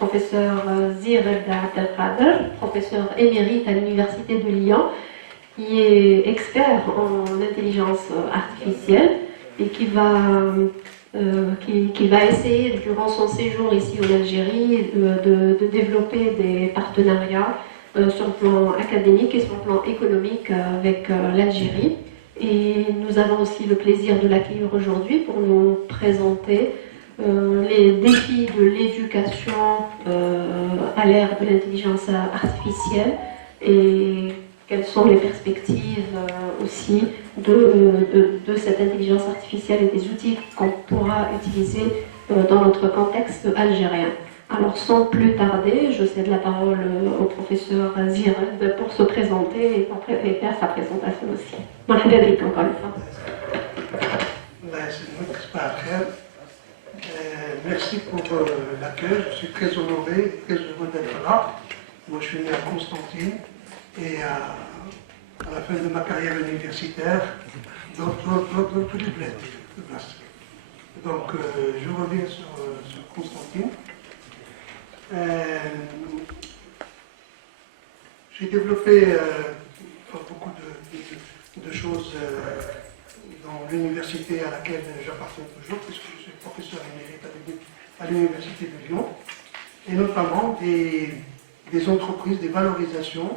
professeur Zir Abdelkader, professeur émérite à l'Université de Lyon, qui est expert en intelligence artificielle et qui va essayer, durant son séjour ici en Algérie, de développer des partenariats sur le plan académique et sur le plan économique avec l'Algérie. Et nous avons aussi le plaisir de l'accueillir aujourd'hui pour nous présenter les défis de l'éducation à l'ère de l'intelligence artificielle et quelles sont les perspectives aussi de cette intelligence artificielle et des outils qu'on pourra utiliser dans notre contexte algérien. Alors sans plus tarder, je cède la parole au professeur Zired pour se présenter et faire sa présentation aussi. Marhaba bik encore une fois. Merci pour l'accueil, je suis très honoré, très heureux d'être là. Moi je suis né à Constantine et à la fin de ma carrière universitaire dans tous les bleds de place. Donc je reviens sur Constantine. J'ai développé beaucoup de choses dans l'université à laquelle j'appartiens toujours, puisque je suis professeur émérite à l'université de Lyon, et notamment des entreprises, des valorisations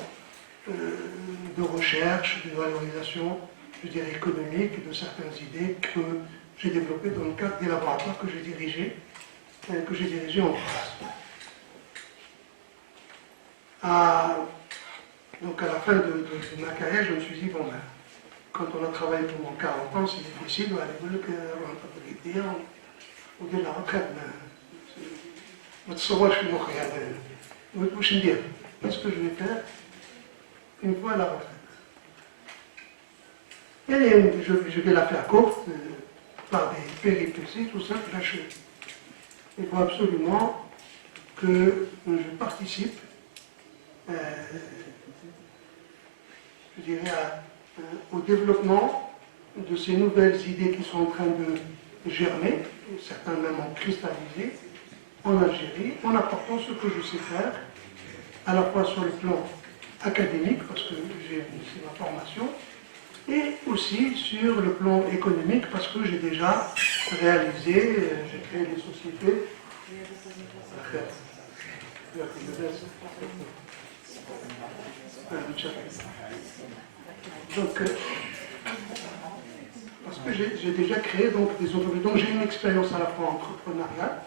de recherche, des valorisations, je dirais, économiques de certaines idées que j'ai développées dans le cadre des laboratoires que j'ai dirigés en France. Donc à la fin de ma carrière, je me suis dit, bon ben, quand on a travaillé pendant 40 ans, c'est difficile, on a des rentabilité ou de la retraite. Mais je suis dire, qu'est-ce que je vais faire une fois à la retraite? Et je vais la faire courte, par des péripéties, tout ça, il faut absolument que je participe, je dirais, au développement de ces nouvelles idées qui sont en train de germer, certains même ont cristallisé, en Algérie, en apportant ce que je sais faire, à la fois sur le plan académique, parce que c'est ma formation, et aussi sur le plan économique, parce que j'ai déjà réalisé, j'ai créé des sociétés. Donc, parce que j'ai déjà créé donc, des entreprises, donc j'ai une expérience à la fois entrepreneuriale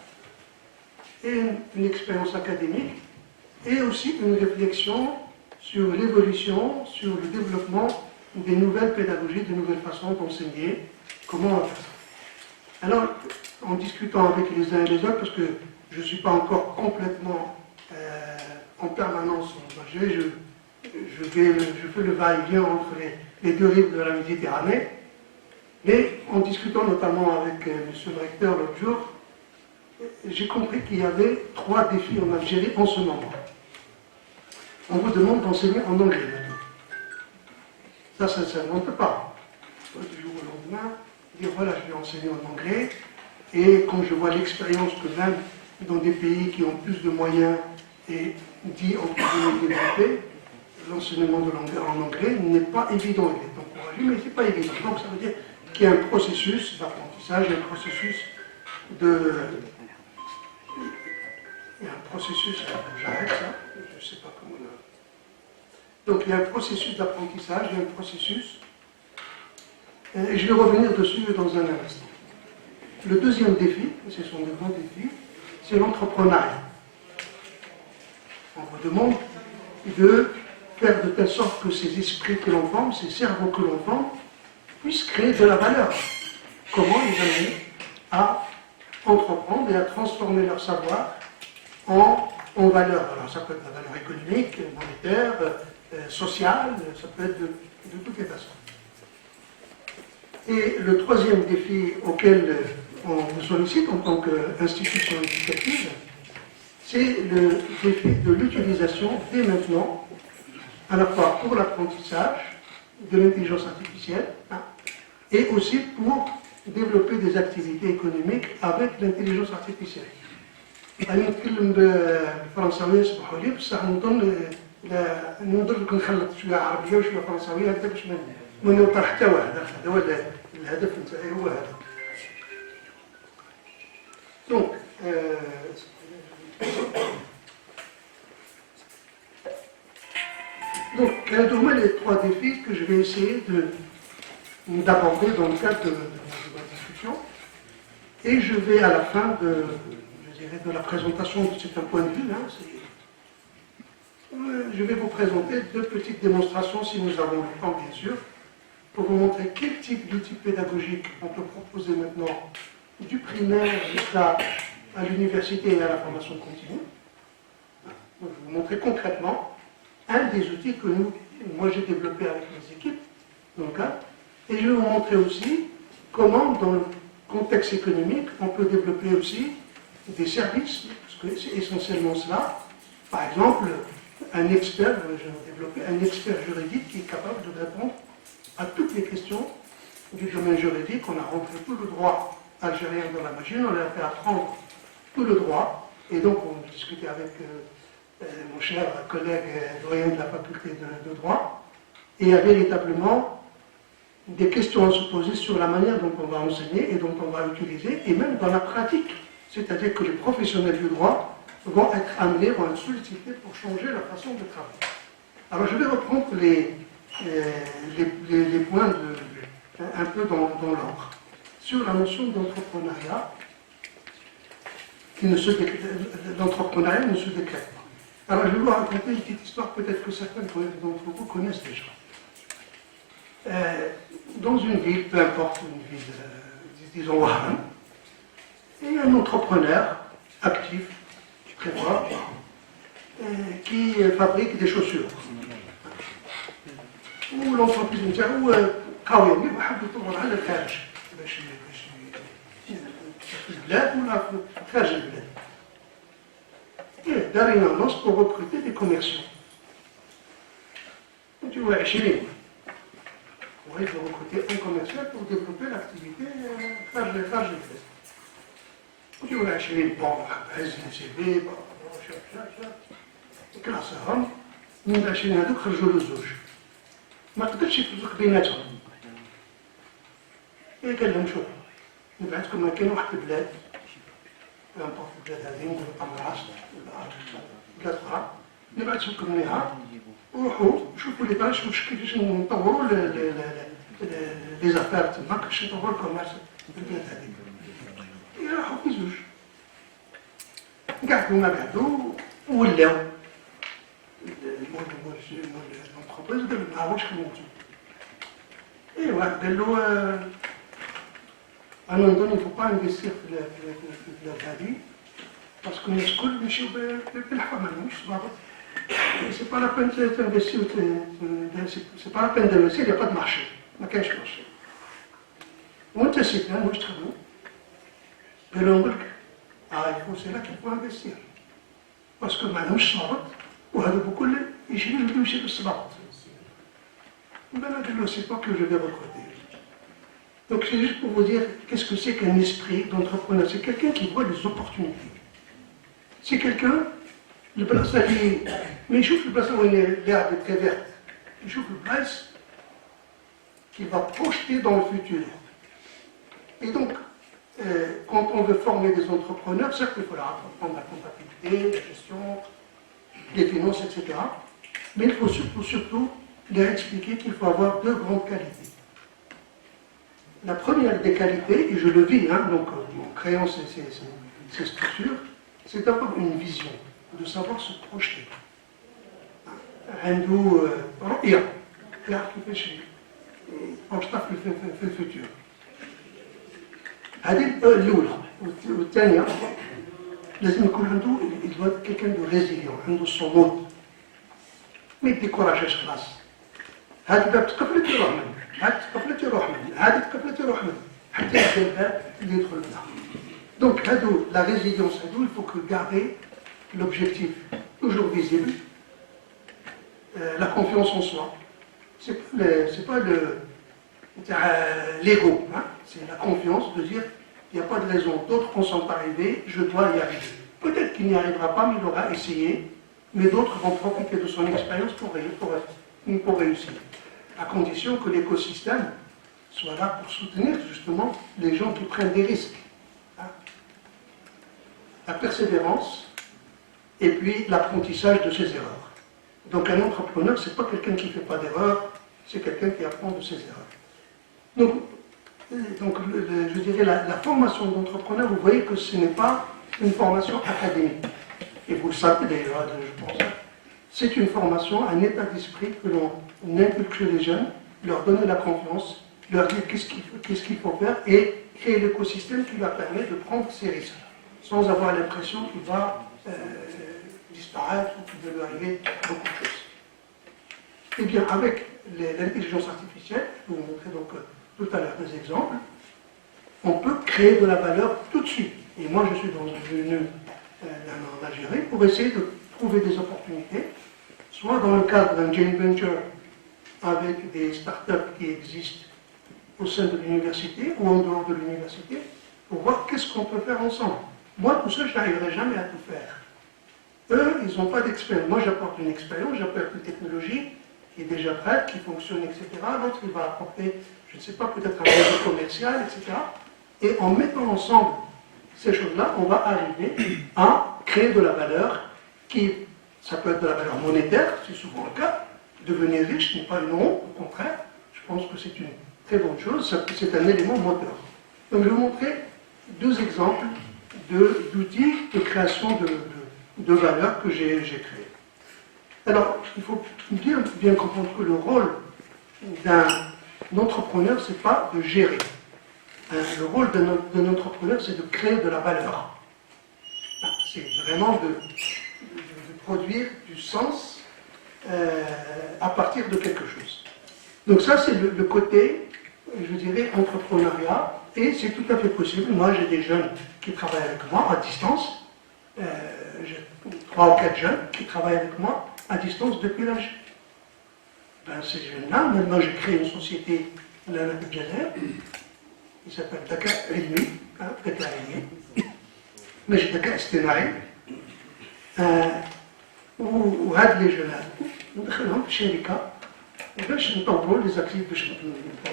et une expérience académique, et aussi une réflexion sur l'évolution, sur le développement des nouvelles pédagogies, des nouvelles façons d'enseigner, comment on fait ça. Alors, en discutant avec les uns et les autres, parce que je ne suis pas encore complètement en permanence engagé, je fais le va-et-vient entre les deux rives de la Méditerranée, mais en discutant notamment avec monsieur le recteur l'autre jour, j'ai compris qu'il y avait 3 défis en Algérie en ce moment. On vous demande d'enseigner en anglais maintenant. Ça, sincèrement, on ne peut pas. Du jour au lendemain, dire voilà, je vais enseigner en anglais, et quand je vois l'expérience que même dans des pays qui ont plus de moyens et dit entre guillemets développés, l'enseignement de langue en anglais n'est pas évident. Il est encouragé, mais ce n'est pas évident. Donc ça veut dire qu'il y a un processus d'apprentissage, un processus de... Il y a un processus, j'arrête ça, je ne sais pas comment... Donc il y a un processus d'apprentissage, il y a un processus, et je vais revenir dessus dans un instant. Le deuxième défi, ce sont des grands défis, c'est l'entrepreneuriat. On vous demande de faire de telle sorte que ces esprits que l'on forme, ces cerveaux que l'on forme, puissent créer de la valeur. Comment les amener à entreprendre et à transformer leur savoir en valeur. Alors ça peut être la valeur économique, monétaire, sociale, ça peut être de toutes les façons. Et le troisième défi auquel on vous sollicite en tant qu'institution éducative, c'est le défi de l'utilisation dès maintenant, à la fois pour l'apprentissage de l'intelligence artificielle, et aussi pour développer des activités économiques avec l'intelligence artificielle. أنا نتكلم بالفرنساوية اسمحوا لي بصح نظن نقدر نخلط شوية عربية وشوية فرنساوية هكذا باش ما نوطر حتى واحد. هذا هو الهدف نتاعي هو هذا. دونك Donc, هما les trois défis que je vais essayer d'aborder dans le cadre de ma discussion. Et je vais à la fin de la présentation, c'est un point de vue, je vais vous présenter deux petites démonstrations, si nous avons le temps bien sûr, pour vous montrer quel type d'outil pédagogique on peut proposer maintenant du primaire jusqu'à l'université et à la formation continue. Donc, je vais vous montrer concrètement un des outils que moi j'ai développé avec mes équipes, donc, et je vais vous montrer aussi comment dans le contexte économique on peut développer aussi des services, parce que c'est essentiellement cela. Par exemple, un expert, j'ai développé un expert juridique qui est capable de répondre à toutes les questions du domaine juridique. On a rentré tout le droit algérien dans la machine, on a fait apprendre tout le droit, et donc on discutait avec mon cher collègue doyen de la faculté de droit, et il y a véritablement des questions à se poser sur la manière dont on va enseigner et dont on va utiliser, et même dans la pratique. C'est-à-dire que les professionnels du droit vont être amenés, vont être sollicités pour changer la façon de travailler. Alors je vais reprendre les points un peu dans l'ordre. Sur la notion d'entrepreneuriat, l'entrepreneuriat ne se décrète pas. Alors je vais vous raconter une petite histoire, peut-être que certains d'entre vous connaissent déjà. Dans une ville, peu importe, une ville, disons Wuhan, il y a un entrepreneur actif, très fort, qui fabrique des chaussures. Ou l'entreprise نتاعو قوية وحاب يطور على الخارج باش في البلاد ولا خارج البلاد. دار une annonce pour recruter des commerciaux. نتاعو 20. Il faut recruter un commercial pour développer l'activité خارج البلاد. نتاعو 20 بون هز السي في كلاسهم من 20 هذوك خرجوا له زوج. ما تقدرش يفرق بيناتهم. قال لهم شوفوا نبعثكم كاين واحد البلاد نبقى في البلاد هذه نقولوا طمراس ولا بلاد اخرى نبعثكم ليها وروحوا شوفوا لي باش كيفاش نطوروا لي زافير تما كيفاش نطوروا الكوميرس في البلاد هذه. يروحوا في زوج قعدوا ما بعدو ولاو l'entreprise قال له ما عاودش خدمتو. ايوا قال له انا نظن il faut pas investir في البلاد هذه باسكو الناس الكل يمشيو بالحرام ماهمش صبابط. سي با لا بين تانفيستيو سي با لا بين دانفيستير، يا با دو مارشي، ما كاينش مارشي. وانت سي فلان واش تخدمو؟ قال له نقول لك يفو سي لا كيل فو انفيستير باسكو ما عندهمش صبابط وهذوك الكل يشريو يبداو يشريو الصبابط. C'est pas que je vais recruter. Donc c'est juste pour vous dire qu'est-ce que c'est qu'un esprit d'entrepreneur. C'est quelqu'un qui voit les opportunités. C'est quelqu'un, le place mais il chauffe le place où l'herbe est très verte. Il chauffe le place qu'il va projeter dans le futur. Et donc, quand on veut former des entrepreneurs, certes il faut leur apprendre la comptabilité, la gestion, les finances, etc. Mais il faut surtout leur expliquer qu'il faut avoir deux grandes qualités. La première des qualités, et je le vis, donc en créant ces structures, c'est d'avoir une vision, de savoir se projeter. عنده رؤية يعرف كيفاش يبروجتا في الفيتور. هذه الأولى. والثانية لازم يكون عنده كيلكان دو ريزيليون، عنده الصمود. ما يديكوراجيش خلاص. هذا الباب تقفلت يروح منه، هذا تقفلت يروح منه، هذا تقفلت يروح منه، حتى يبدا الباب اللي يدخل منها. دونك هادو لا ريزيليونس هادو il faut que garder l'objectif toujours visible, la confiance en soi. C'est pas l'ego, c'est la confiance de dire il n'y a pas de raison, d'autres en sont arrivés, je dois y arriver. Peut-être qu'il n'y arrivera pas, mais il aura essayé, mais d'autres vont profiter de son expérience pour réussir, à condition que l'écosystème soit là pour soutenir justement les gens qui prennent des risques. La persévérance et puis l'apprentissage de ses erreurs. Donc un entrepreneur, ce n'est pas quelqu'un qui ne fait pas d'erreurs, c'est quelqu'un qui apprend de ses erreurs. Donc je dirais la formation d'entrepreneur, vous voyez que ce n'est pas une formation académique. Et vous le savez d'ailleurs, je pense. C'est une formation, un état d'esprit que l'on inculque chez les jeunes, leur donner la confiance, leur dire qu'est-ce qu'il faut faire et créer l'écosystème qui leur permet de prendre ces risques, sans avoir l'impression qu'il va disparaître ou qu'il va lui arriver beaucoup de choses. Eh bien, avec l'intelligence artificielle, je vais vous montrer donc tout à l'heure des exemples, on peut créer de la valeur tout de suite. Et moi, je suis venu en Algérie pour essayer de trouver des opportunités, soit dans le cadre d'un joint venture avec des startups qui existent au sein de l'université ou en dehors de l'université, pour voir qu'est-ce qu'on peut faire ensemble. Moi, tout seul, je n'arriverai jamais à tout faire. Eux, ils n'ont pas d'expérience. Moi, j'apporte une expérience, j'apporte une technologie qui est déjà prête, qui fonctionne, etc. L'autre, il va apporter, je ne sais pas, peut-être un réseau commercial, etc. Et en mettant ensemble ces choses-là, on va arriver à créer de la valeur ça peut être de la valeur monétaire, c'est souvent le cas. Devenir riche n'est pas une honte, au contraire. Je pense que c'est une très bonne chose, c'est un élément moteur. Donc je vais vous montrer deux exemples d'outils de création de valeur que j'ai créés. Alors, il faut bien comprendre que le rôle d'un entrepreneur, ce n'est pas de gérer. Le rôle d'un entrepreneur, c'est de créer de la valeur. C'est vraiment de produire du sens à partir de quelque chose. Donc ça, c'est le côté, je dirais, entrepreneuriat, et c'est tout à fait possible. Moi, j'ai des jeunes qui travaillent avec moi à distance. J'ai 3 ou 4 jeunes qui travaillent avec moi à distance depuis l'âge. Ces jeunes-là, maintenant, j'ai créé une société à la Jazair, qui s'appelle Dakar Ilmi, Dakar Ilmi. Mais j'ai Dakar Istinaï. وهاد لي جون ندخلهم في الشركه باش نطوروا لي زاكتيفيتي باش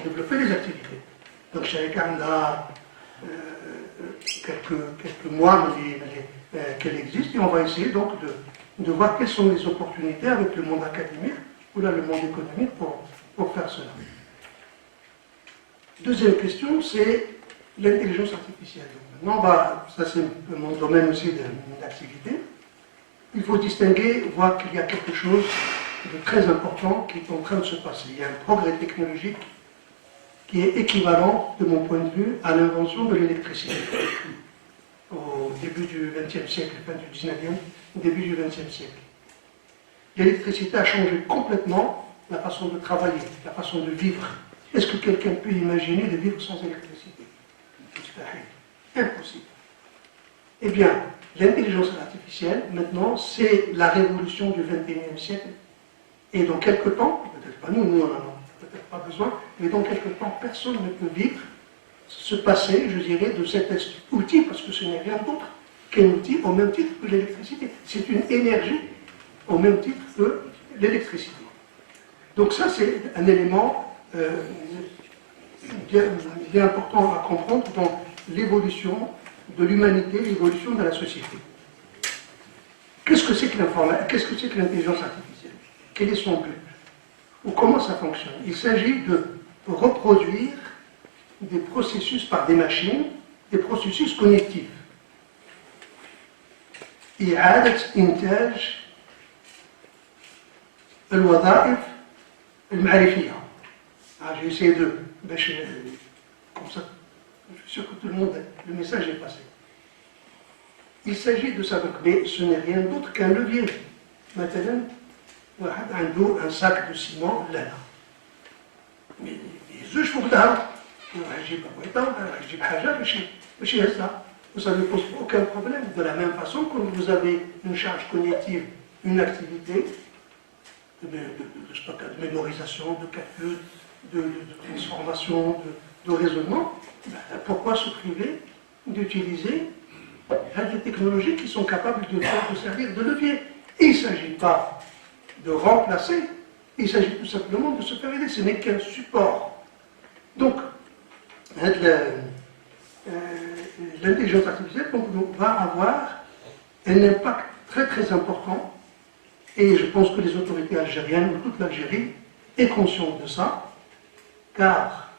نديفلوبي لي زاكتيفيتي. دونك الشركه عندها quelques mois qu'elle existe et on va essayer donc de voir quelles sont les opportunités avec le monde académique ou là le monde économique pour faire cela. Deuxième question, c'est l'intelligence artificielle. Maintenant, ça c'est mon domaine aussi d'activité. Il faut distinguer, voir qu'il y a quelque chose de très important qui est en train de se passer. Il y a un progrès technologique qui est équivalent, de mon point de vue, à l'invention de l'électricité. Au début du XXe siècle, fin du XIXe, début du XXe siècle. L'électricité a changé complètement la façon de travailler, la façon de vivre. Est-ce que quelqu'un peut imaginer de vivre sans électricité? Impossible. Eh bien, l'intelligence artificielle, maintenant, c'est la révolution du XXIe siècle. Et dans quelque temps, peut-être pas nous on n'en a peut-être pas besoin, mais dans quelque temps, personne ne peut vivre, se passer, je dirais, de cet outil, parce que ce n'est rien d'autre qu'un outil au même titre que l'électricité. C'est une énergie au même titre que l'électricité. Donc ça, c'est un élément bien important à comprendre dans l'évolution de l'humanité, l'évolution de la société. Qu'est-ce que c'est que l'intelligence artificielle? Quel est son but? Ou comment ça fonctionne? Il s'agit de reproduire des processus par des machines, des processus cognitifs. إعادة إنتاج الوظائف المعرفية. J'ai essayé de... Comme ça, je suis sûr que tout le monde, le message est passé. Il s'agit de ça, mais ce n'est rien d'autre qu'un levier. Maintenant, واحد عنده un sac de ciment là. Mais يزوج فوق الأرض. راح يجيب بويطة ولا راح يجيب حاجة باش يهزها. Ça ne pose aucun problème. De la même façon, quand vous avez une charge cognitive, une activité de stockage, de mémorisation, de calcul, de transformation, de raisonnement, pourquoi se priver d'utiliser Il y a des technologies qui sont capables de servir de levier. Et il ne s'agit pas de remplacer, il s'agit tout simplement de se faire aider. Ce n'est qu'un support. Donc, l'intelligence artificielle va avoir un impact très très important. Et je pense que les autorités algériennes, ou toute l'Algérie, est consciente de ça, car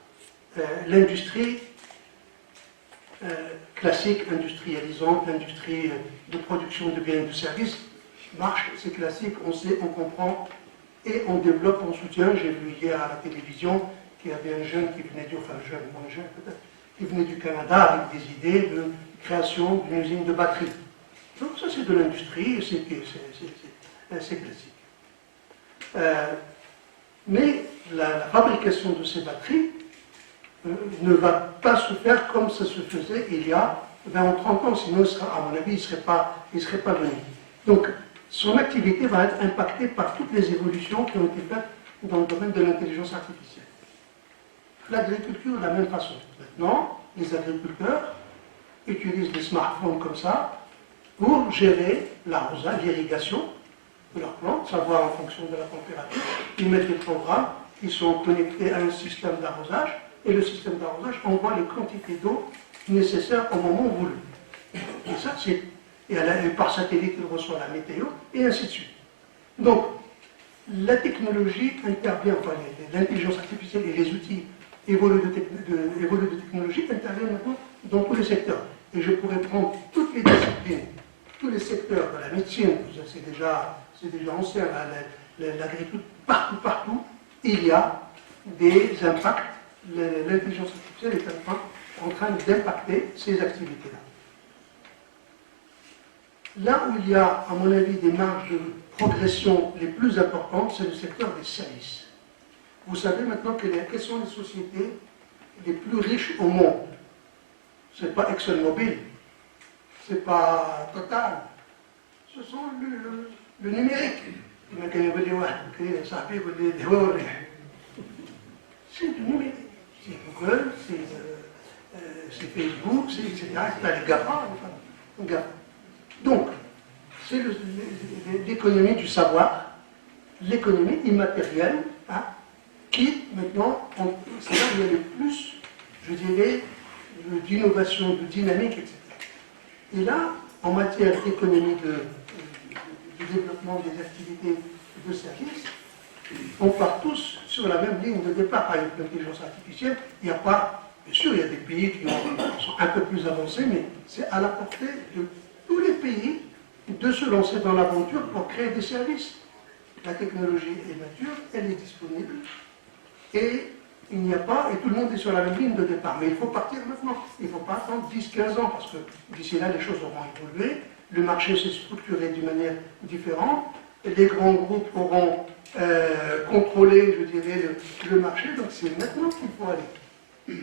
l'industrie classique, industrialisante, l'industrie de production de biens et de services, marche, c'est classique, on sait, on comprend, et on développe, on soutient. J'ai vu hier à la télévision qu'il y avait un jeune qui venait du, enfin jeune, moins jeune peut-être, qui venait du Canada avec des idées de création d'une usine de batterie. Donc ça c'est de l'industrie, c'est classique. Mais la fabrication de ces batteries ne va pas se faire comme ça se faisait il y a 20 ou 30 ans, sinon à mon avis il ne serait pas venu. Donc son activité va être impactée par toutes les évolutions qui ont été faites dans le domaine de l'intelligence artificielle. L'agriculture, de la même façon. Maintenant, les agriculteurs utilisent des smartphones comme ça pour gérer l'arrosage, l'irrigation de leurs plantes, savoir en fonction de la température. Ils mettent des programmes qui sont connectés à un système d'arrosage et le système d'arrosage envoie les quantités d'eau nécessaires au moment voulu. Et ça, c'est... Et par satellite, il reçoit la météo, et ainsi de suite. Donc, la technologie intervient, enfin, l'intelligence artificielle et les outils évolués de technologie interviennent maintenant dans tous les secteurs. Et je pourrais prendre toutes les disciplines, tous les secteurs de la médecine, c'est déjà ancien, l'agriculture, partout, il y a des impacts. L'intelligence artificielle est en train d'impacter ces activités-là. Là où il y a, à mon avis, des marges de progression les plus importantes, c'est le secteur des services. Vous savez maintenant quelles sont les sociétés les plus riches au monde. Ce n'est pas ExxonMobil, ce n'est pas Total, ce sont le numérique. C'est du numérique. C'est Google, c'est Facebook, etc. C'est les GAFA. Donc, c'est l'économie du savoir, l'économie immatérielle, hein, qui maintenant, c'est là où il y a le plus, je dirais, d'innovation, de dynamique, etc. Et là, en matière d'économie de développement des activités de services, on part tous sur la même ligne de départ. Avec l'intelligence artificielle, il n'y a pas, bien sûr, il y a des pays qui sont un peu plus avancés, mais c'est à la portée de tous les pays de se lancer dans l'aventure pour créer des services. La technologie est mature, elle est disponible, et il n'y a pas, et tout le monde est sur la même ligne de départ. Mais il faut partir maintenant. Il ne faut pas attendre 10-15 ans, parce que d'ici là, les choses auront évolué, le marché s'est structuré d'une manière différente, les grands groupes auront contrôlé, je dirais, le marché, donc c'est maintenant qu'il faut aller.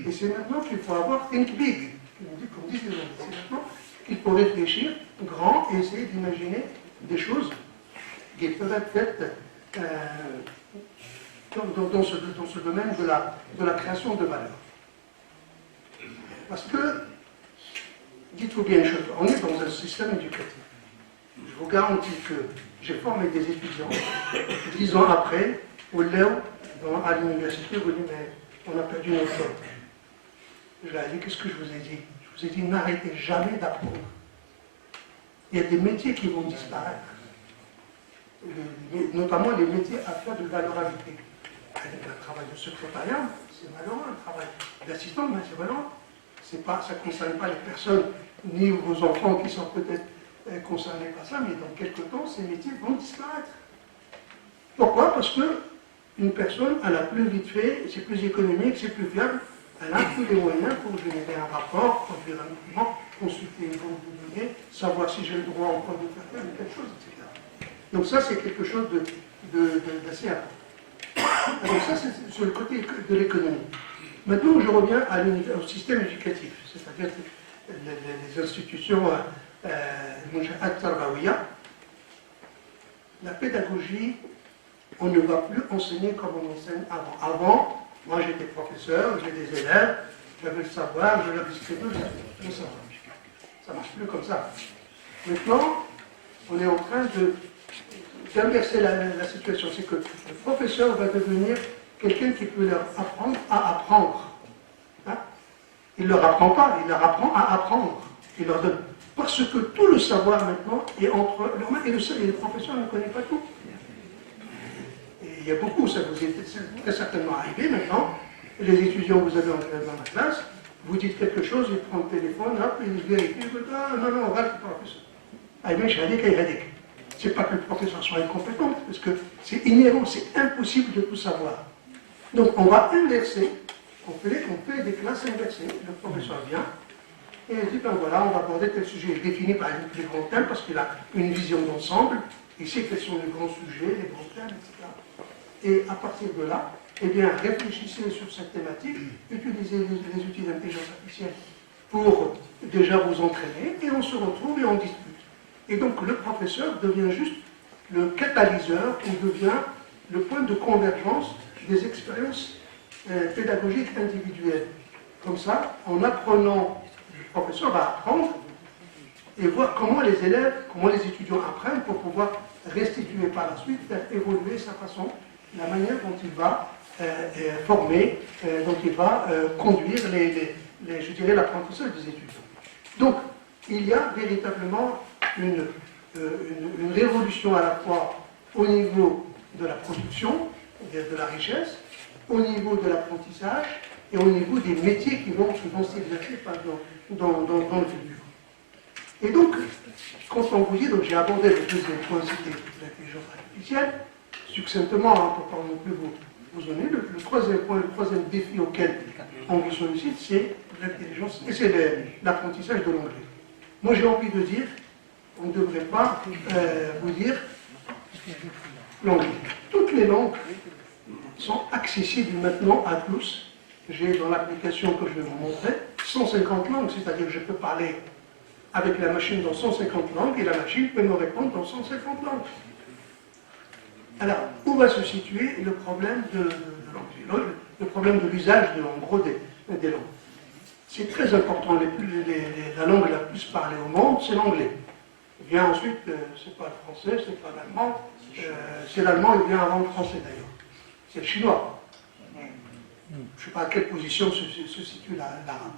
Et c'est maintenant qu'il faut avoir think big, comme disent les gens. C'est maintenant qu'il faut réfléchir grand et essayer d'imaginer des choses qui peuvent être faites dans ce domaine de la création de valeur. Parce que, dites-vous bien une chose, on est dans un système éducatif. Je vous garantis que j'ai formé des étudiants, 10 ans après, au Léo, à l'université, vous dites, mais on a perdu notre temps. Je leur ai dit, qu'est-ce que je vous ai dit? Je vous ai dit, n'arrêtez jamais d'apprendre. Il y a des métiers qui vont disparaître, notamment les métiers à faire de valeur ajoutée. Le travail de secrétariat, c'est malheureux, le travail d'assistant, mais c'est malheureux. Ça ne concerne pas les personnes, ni vos enfants qui sont peut-être concernés par ça, mais dans quelques temps, ces métiers vont disparaître. Pourquoi? Parce qu'une personne, elle a plus vite fait, c'est plus économique, c'est plus fiable, elle a tous les moyens pour générer un rapport, produire un document, consulter une banque de données, savoir si j'ai le droit encore de faire telle ou telle chose, etc. Donc ça, c'est quelque chose d'assez important. Donc ça, c'est sur le côté de l'économie. Maintenant, je reviens au système éducatif, c'est-à-dire les institutions At-Tarbawiya. La pédagogie, on ne va plus enseigner comme on enseigne avant. Avant, moi j'étais professeur, j'ai des élèves, j'avais le savoir, je leur distribuais le savoir. Ça ne marche plus comme ça. Maintenant, on est en train d'inverser la situation. C'est que le professeur va devenir quelqu'un qui peut leur apprendre à apprendre. Hein? Il ne leur apprend pas, il leur apprend à apprendre. Il leur donne. Parce que tout le savoir maintenant est entre leurs mains et le professeur ne connaît pas tout. Et il y a beaucoup, ça vous est très certainement arrivé maintenant. Les étudiants que vous avez dans la classe, vous dites quelque chose, ils prennent le téléphone, hop, ils vérifient, ils disent ah non, non, regarde le professeur. Ah, mais c'est pas que le professeur soit incompétent, parce que c'est inhérent, c'est impossible de tout savoir. Donc on va inverser, on fait des classes inversées. Le professeur vient et il dit ben voilà, on va aborder tel sujet. Il définit par exemple les grands thèmes parce qu'il a une vision d'ensemble, il sait quels sont les grands sujets, les grands thèmes, etc. Et à partir de là, eh bien, réfléchissez sur cette thématique, utilisez les outils d'intelligence artificielle pour déjà vous entraîner, et on se retrouve et on discute. Et donc le professeur devient juste le catalyseur, ou devient le point de convergence des expériences pédagogiques individuelles. Comme ça, en apprenant, le professeur va apprendre et voir comment les élèves, comment les étudiants apprennent pour pouvoir restituer par la suite, faire évoluer sa façon, la manière dont il va former, dont il va conduire je dirais, l'apprentissage des étudiants. Donc, il y a véritablement une révolution à la fois au niveau de la production, de la richesse, au niveau de l'apprentissage et au niveau des métiers qui vont s'exercer dans le futur. Et donc, quand on vous dit, donc j'ai abordé le deuxième point, c'était l'intelligence artificielle, succinctement, on ne peut pas non plus vous donner. Le troisième point, le troisième défi auquel on vous sollicite, c'est l'intelligence, et c'est l'apprentissage de l'anglais. Moi, j'ai envie de dire, on ne devrait pas vous dire l'anglais. Toutes les langues sont accessibles maintenant à tous. J'ai dans l'application que je vais vous montrer 150 langues, c'est-à-dire que je peux parler avec la machine dans 150 langues et la machine peut me répondre dans 150 langues. Alors, où va se situer le problème de l'anglais, le problème de l'usage, en gros, des langues? C'est très important. La langue la plus parlée au monde, c'est l'anglais. Vient ensuite, c'est pas le français, c'est pas l'allemand, c'est l'allemand, il vient avant le français d'ailleurs. C'est le chinois. Je ne sais pas à quelle position se situe l'arabe.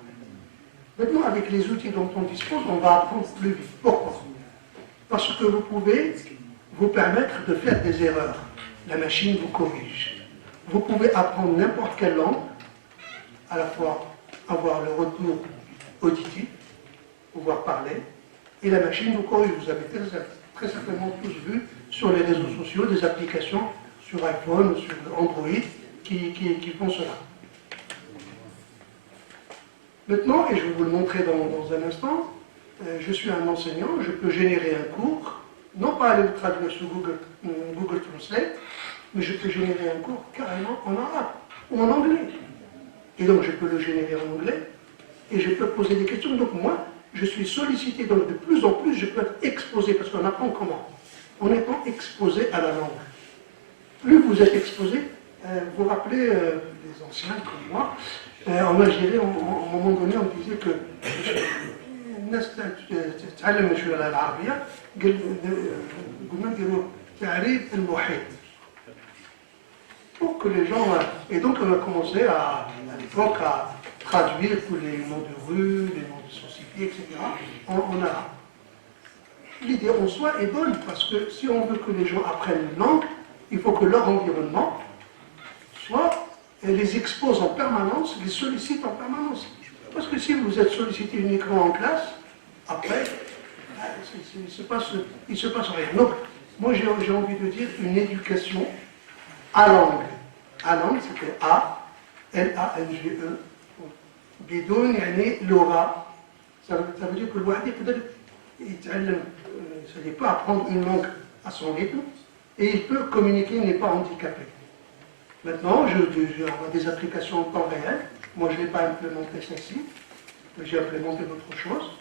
Maintenant, avec les outils dont on dispose, on va apprendre plus vite. Pourquoi? Parce que vous pouvez vous permettre de faire des erreurs. La machine vous corrige. Vous pouvez apprendre n'importe quelle langue, à la fois avoir le retour auditif, pouvoir parler, et la machine vous corrige. Vous avez très certainement tous vu sur les réseaux sociaux des applications sur iPhone, sur Android, qui font cela. Maintenant, et je vais vous le montrer dans un instant, je suis un enseignant, je peux générer un cours, non pas aller le traduire sur Google Translate, mais je peux générer un cours carrément en arabe ou en anglais. Et donc je peux le générer en anglais et je peux poser des questions. Donc moi, je suis sollicité, donc de plus en plus, je peux être exposé, parce qu'on apprend comment? En étant exposé à la langue. Plus vous êtes exposé, vous vous rappelez, les anciens comme moi, en Algérie, à un moment donné, on disait que تعلم شوية العربية قلنا نديروا تعريف المحيط pour que les gens... Et donc on a commencé à l'époque à traduire tous les noms de rues, les noms de sociétés, etc. en arabe. L'idée en soi est bonne, parce que si on veut que les gens apprennent une langue, il faut que leur environnement soit les expose en permanence, les sollicite en permanence. Parce que si vous êtes sollicité uniquement en classe, après, il ne se passe rien. Donc, moi j'ai envie de dire une éducation à langue. À langue, c'était A, L-A-N-G-E. Bidoun, yani l'aura. Ça veut dire que le wahdi peut-être, il peut apprendre une langue à son rythme, et il peut communiquer, il n'est pas handicapé. Maintenant, je vois des applications en temps réel. Moi, je n'ai pas implémenté celle-ci, mais j'ai implémenté d'autres choses.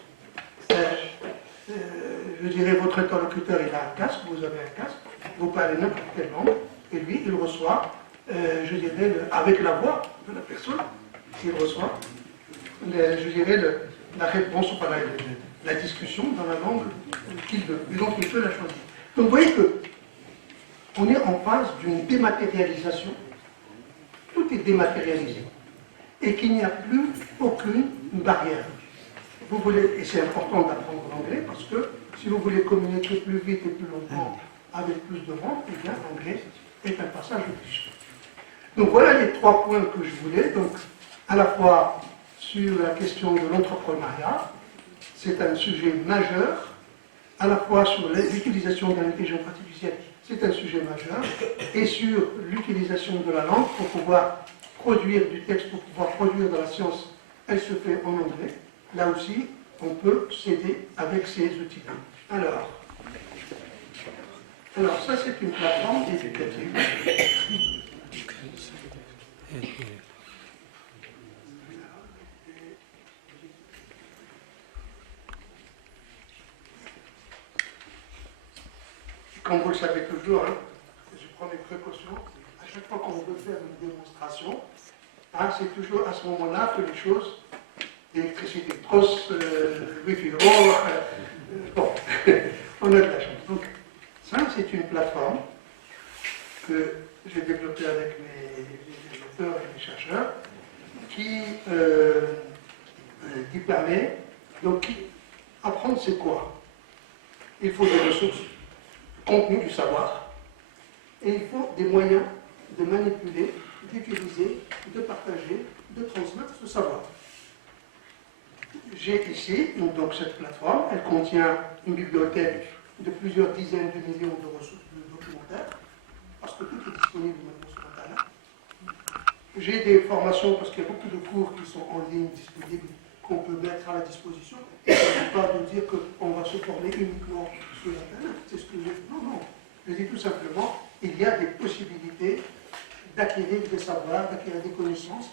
Je dirais, votre interlocuteur, il a un casque, vous avez un casque, vous parlez n'importe quelle langue, et lui, il reçoit, je dirais, avec la voix de la personne, il reçoit, je dirais, la réponse, la discussion dans la langue qu'il veut. Et donc il peut la choisir. Donc vous voyez que on est en phase d'une dématérialisation. Tout est dématérialisé. Et qu'il n'y a plus aucune barrière. Vous voulez, et c'est important d'apprendre l'anglais parce que si vous voulez communiquer plus vite et plus longtemps avec plus de monde, eh bien l'anglais est un passage obligé. Donc voilà les 3 points que je voulais. Donc à la fois sur la question de l'entrepreneuriat, c'est un sujet majeur, à la fois sur l'utilisation de l'intelligence artificielle, c'est un sujet majeur, et sur l'utilisation de la langue pour pouvoir produire du texte, pour pouvoir produire de la science, elle se fait en anglais. Là aussi, on peut s'aider avec ces outils-là. Alors ça c'est une plateforme éducative. Comme vous le savez toujours, hein, je prends mes précautions, à chaque fois qu'on veut faire une démonstration, hein, c'est toujours à ce moment-là que les choses, l'électricité grosse, wifi bon, on a de la chance. Donc, ça, c'est une plateforme que j'ai développée avec mes développeurs et mes chercheurs qui permet, donc, apprendre c'est quoi? Il faut des ressources, contenu du savoir, et il faut des moyens de manipuler, d'utiliser, de partager, de transmettre ce savoir. J'ai ici donc cette plateforme, elle contient une bibliothèque de plusieurs dizaines de millions de ressources documentaires, parce que tout est disponible maintenant sur Internet. J'ai des formations, parce qu'il y a beaucoup de cours qui sont en ligne disponibles, qu'on peut mettre à la disposition. Il ne s'agit pas de dire qu'on va se former uniquement sur Internet. C'est ce que je dis. Non. Je dis tout simplement, il y a des possibilités d'acquérir des savoirs, d'acquérir des connaissances.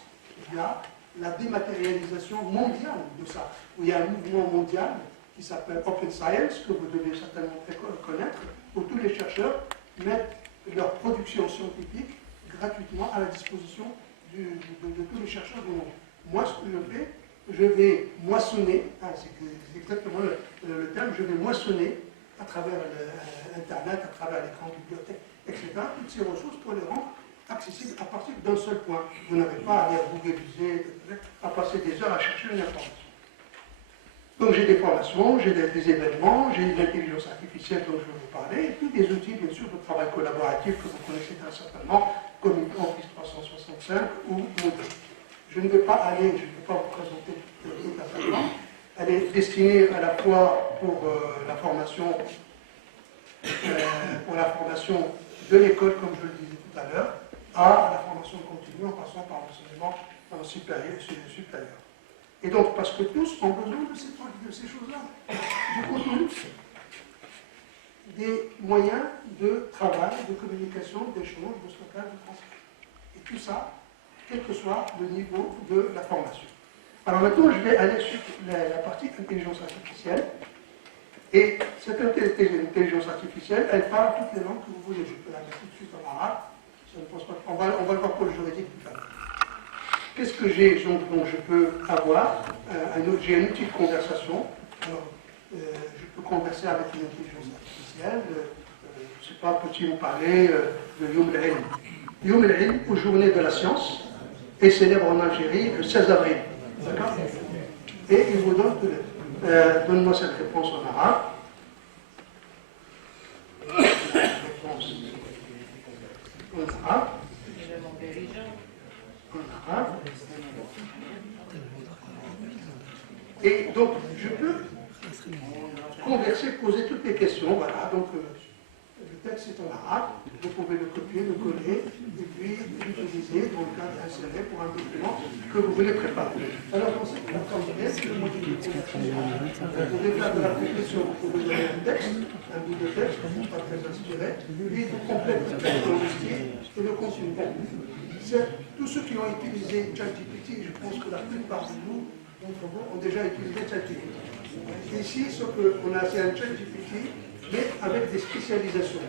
Il y a la dématérialisation mondiale de ça. Il y a un mouvement mondial qui s'appelle Open Science, que vous devez certainement connaître, où tous les chercheurs mettent leur production scientifique gratuitement à la disposition de tous les chercheurs du monde. Moi, ce que je fais, je vais moissonner, c'est exactement le terme, je vais moissonner à travers Internet, à travers les grandes bibliothèques, etc., toutes ces ressources pour les rendre accessibles à partir d'un seul point. Vous n'avez pas à aller googliser, à passer des heures à chercher une information. Donc j'ai des formations, j'ai des événements, j'ai l'intelligence artificielle dont je vais vous parler, et puis des outils, bien sûr, de travail collaboratif que vous connaissez très certainement, comme Office 365 ou Moodle. Je ne vais pas vous présenter toute la plateforme. Elle est destinée à la fois pour la formation de l'école, comme je le disais tout à l'heure, à la formation continue en passant par l'enseignement supérieur. Et donc, parce que tous ont besoin de ces choses-là, du contenu, des moyens de travail, de communication, d'échange, de stockage, de transfert. Et tout ça, quel que soit le niveau de la formation. Alors maintenant, je vais aller sur la partie intelligence artificielle. Et cette intelligence artificielle, elle parle toutes les langues que vous voulez. Je peux la mettre tout de suite en arabe. Ça ne pose pas. On va le voir pour le juridique tout à l'heure. Qu'est-ce que j'ai dont je peux avoir j'ai un outil de conversation. Alors, je peux converser avec une intelligence artificielle. Je ne sais pas, peux-tu vous parler de Youm el-Ilm? Youm el-Ilm, aux Journées de la Science, est célèbre en Algérie le 16 avril. D'accord? Et il vous donne donne-moi cette réponse en arabe. Réponse en arabe. En arabe. Et donc, je peux converser, poser toutes les questions. Voilà, donc le texte est en arabe. Vous pouvez le copier, le coller, et puis l'utiliser dans le cas d'insérer pour un document que vous voulez préparer. Alors, dans cette plateforme de vous pouvez faire de la complétion, vous pouvez donner un texte, un bout de texte, pas très inspiré, et vous complétez le dossier et le contenu. Tous ceux qui ont utilisé ChatGPT, je pense que la plupart d'entre vous ont déjà utilisé ChatGPT. Ici, ce qu'on a, c'est un ChatGPT, mais avec des spécialisations.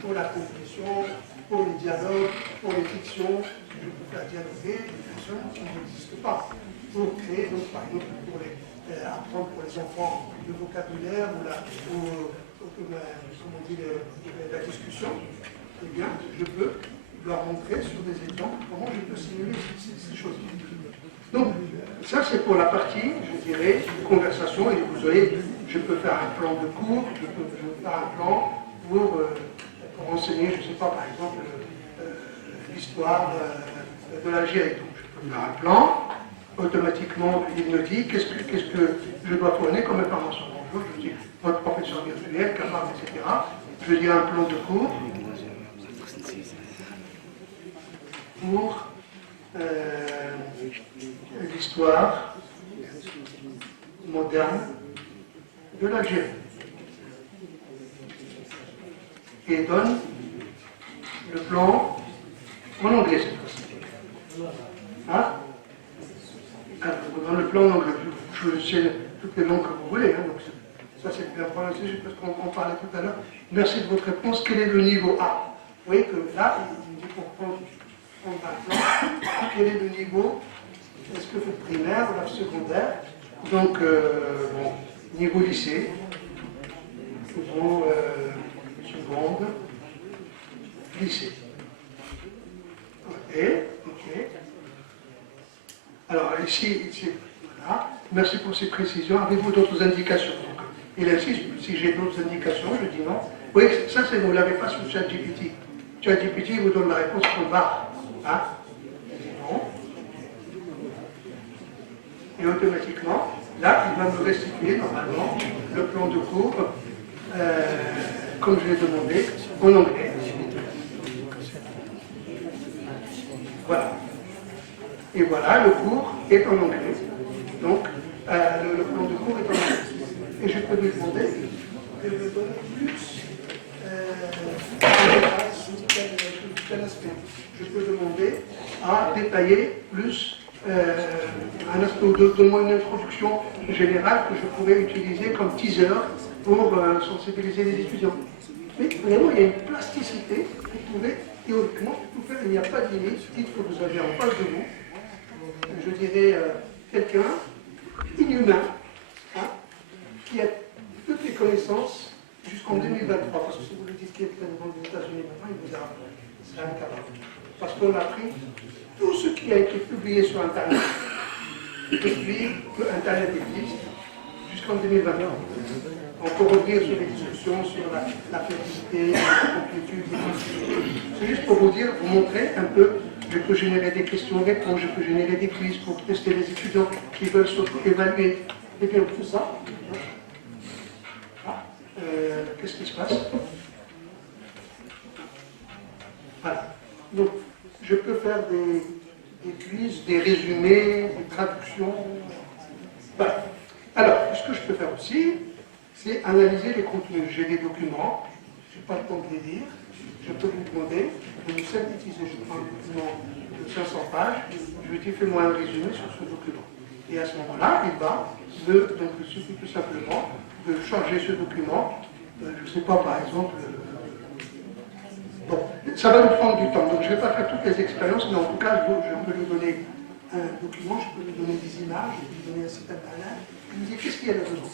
Pour la complétion, pour les dialogues, pour les fictions, je peux faire dialoguer des personnes qui n'existent pas. Pour créer, donc par exemple, pour apprendre pour les enfants le vocabulaire comment on dit, la discussion, eh bien, je peux leur montrer sur des exemples comment je peux simuler ces choses. Donc, ça c'est pour la partie, je dirais, conversation, et vous voyez, je peux faire un plan de cours, je peux faire un plan pour enseigner, je ne sais pas, par exemple, l'histoire de l'Algérie. Donc, je peux faire un plan, automatiquement, il me dit qu'est-ce que je dois fournir comme information. Bonjour, je dis votre professeur virtuel, capable, etc. Je dis un plan de cours pour l'histoire moderne de l'Algérie. Et donne le plan en anglais cette fois-ci. Hein? Alors, je vous donne le plan en anglais. Je sais toutes les langues que vous voulez. Hein, donc ça, c'est bien prononcé, parce qu'on parlait tout à l'heure. Merci de votre réponse. Quel est le niveau A? Vous voyez que là, il dit pour prendre un plan. Quel est le niveau? Est-ce que c'est primaire ou la secondaire? Donc, bon, niveau lycée, niveau seconde, lycée. Ok. Alors, ici, voilà. Merci pour ces précisions. Avez-vous d'autres indications? Donc, il insiste, si j'ai d'autres indications, je dis non. Oui, ça, vous ne l'avez pas sur ChatGPT. ChatGPT vous donne la réponse qu'on va. Hein? Non. Et automatiquement, là, il va me restituer normalement le plan de cours, comme je l'ai demandé, en anglais. Voilà. Et voilà, le cours est en anglais. Donc, le plan de cours est en anglais. Et je peux lui demander de me donner plus quel aspect. Je peux demander à détailler plus un aspect, donne-moi une introduction générale que je pourrais utiliser comme teaser pour sensibiliser les étudiants. Mais vraiment, il y a une plasticité, vous pouvez théoriquement tout faire, il n'y a pas de limite, dites que vous avez en face de vous, je dirais, quelqu'un inhumain, hein, qui a toutes les connaissances jusqu'en 2023, parce que si vous le dites quelqu'un dans les États-Unis maintenant, il vous a c'est incapable. Parce qu'on a pris tout ce qui a été publié sur Internet, depuis que Internet existe, jusqu'en 2021. On peut revenir sur les discussions sur la fertilité, la complétude, c'est juste pour vous dire, vous montrer un peu. Je peux générer des questions-réponses, je peux générer des quiz pour tester les étudiants qui veulent s'auto-évaluer. Et bien tout ça. Qu'est-ce qui se passe? Voilà. Donc, je peux faire des quiz, des résumés, des traductions. Voilà. Alors, ce que je peux faire aussi, c'est analyser les contenus. J'ai des documents, je n'ai pas le temps de les lire. Je peux lui demander de me synthétiser. Je prends un document de 500 pages, je lui dis fais-moi un résumé sur ce document. Et à ce moment-là, il va donc il suffit tout simplement de charger ce document. Je ne sais pas, par exemple. Bon, ça va nous prendre du temps. Donc je ne vais pas faire toutes les expériences, mais en tout cas, je peux lui donner un document, je peux lui donner des images, je peux lui donner un site internet. Je lui dis qu'est-ce qu'il y a là-dedans?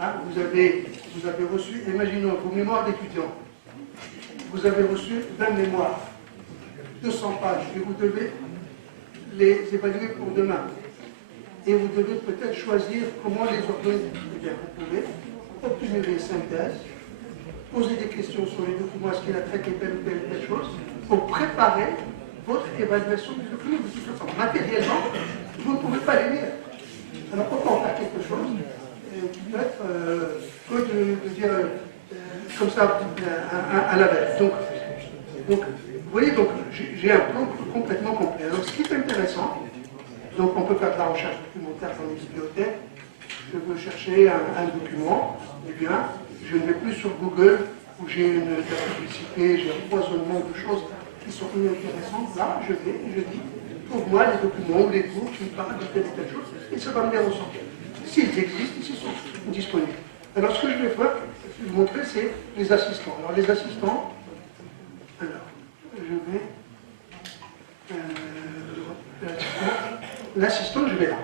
Hein, vous avez reçu, imaginons, vos mémoires d'étudiants. Vous avez reçu 20 mémoires, 200 pages, et vous devez les évaluer pour demain. Et vous devez peut-être choisir comment les ordonner. Eh bien, vous pouvez obtenir des synthèses, poser des questions sur les documents, est-ce qu'il a traité telle ou telle chose, pour préparer votre évaluation du document. De toute façon, matériellement, vous ne pouvez pas les lire. Alors, autant faire quelque chose qui peut être que de dire comme ça à la bête. Donc, vous voyez, donc j'ai un plan complètement complet. Alors, ce qui est intéressant, donc on peut faire de la recherche documentaire dans les bibliothèques. Je veux chercher un document, eh bien, je ne vais plus sur Google où j'ai de la publicité, j'ai un foisonnement de choses qui sont inintéressantes. Là, je vais et je dis, trouve-moi les documents ou les cours qui me parlent de telle ou telle chose, et ça va me les ressortir. S'ils existent, ils sont disponibles. Alors, ce que je vais vous montrer, c'est les assistants. Alors, les assistants, je vais. L'assistant, je vais là.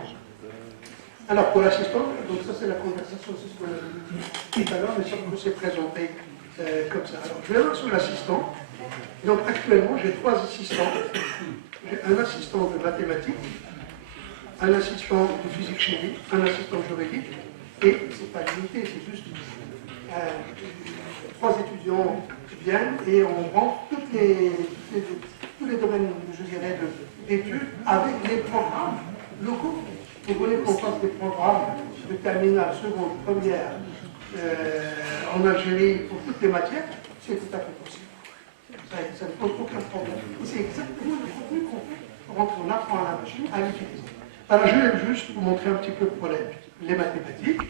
Alors pour l'assistant, donc ça c'est la conversation, c'est ce qu'on a dit tout à l'heure, mais ça vous s'est présenté comme ça. Alors je vais voir sur l'assistant. Donc actuellement j'ai 3 assistants. J'ai un assistant de mathématiques, un assistant de physique-chimie, un assistant juridique, et c'est pas limité, c'est juste 3 étudiants qui viennent et on rend tous les domaines, je dirais, d'études avec les programmes locaux. Vous voulez qu'on fasse des programmes de terminale, seconde, première en Algérie pour toutes les matières, c'est tout à fait possible. Ça ne pose aucun problème. C'est exactement le contenu qu'on fait quand on apprend à la machine à l'utiliser. Alors je vais juste vous montrer un petit peu pour les mathématiques.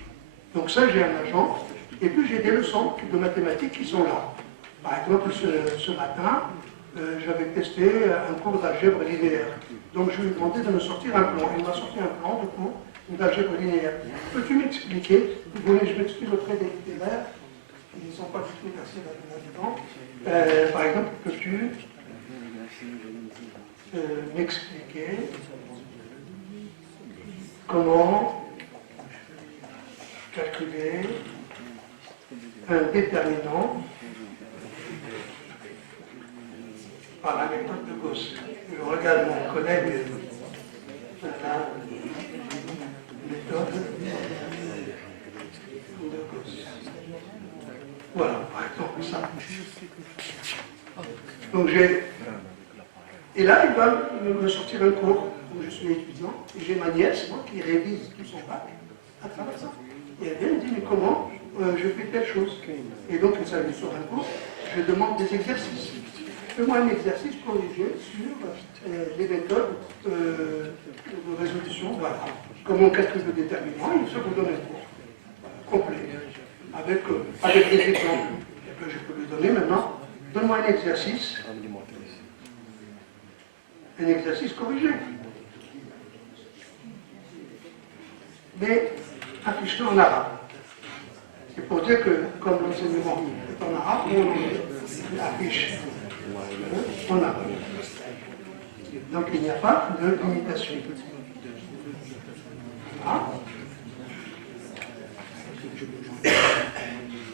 Donc ça, j'ai un agent, et puis j'ai des leçons de mathématiques qui sont là. Par exemple, ce matin, j'avais testé un cours d'algèbre linéaire. Donc je lui ai demandé de me sortir un plan. Il m'a sorti un plan de cours d'algèbre linéaire. Peux-tu m'expliquer? Je m'excuse auprès des verts, ils ne sont pas du tout assez là-dedans. Par exemple, peux-tu m'expliquer comment calculer un déterminant par la méthode de Gauss? Je regarde mon collègue la méthode de Gauss. Voilà, par exemple, ça. Donc et là, il va me sortir un cours où je suis étudiant, et j'ai ma nièce, moi, qui révise tout son bac à travers ça. Et elle vient me dit, mais comment je fais telle chose? Et donc, ça lui sort un cours, je demande des exercices. Fais-moi un exercice corrigé sur les méthodes de résolution. Voilà. Comment on calcule le déterminant, et ça vous donne un cours complet, avec des exemples que je peux lui donner maintenant. Donne-moi un exercice corrigé. Mais affiché en arabe. C'est pour dire que, comme l'enseignement est en arabe, on affiche en arabe. Donc il n'y a pas de limitation. Voilà.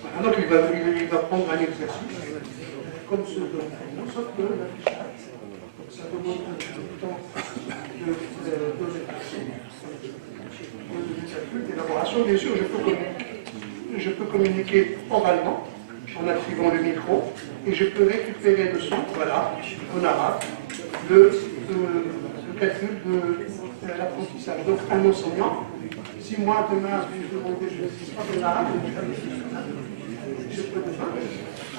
Voilà, donc il va prendre un exercice comme ce dont sauf que l'affichage, ça demande un peu de temps d'élaboration. Bien sûr, je peux communiquer oralement en activant le micro et je peux récupérer le son, voilà, en arabe, le calcul de l'apprentissage. Donc un enseignant, si moi demain je demandais, je ne sais pas de l'arabe, je peux demain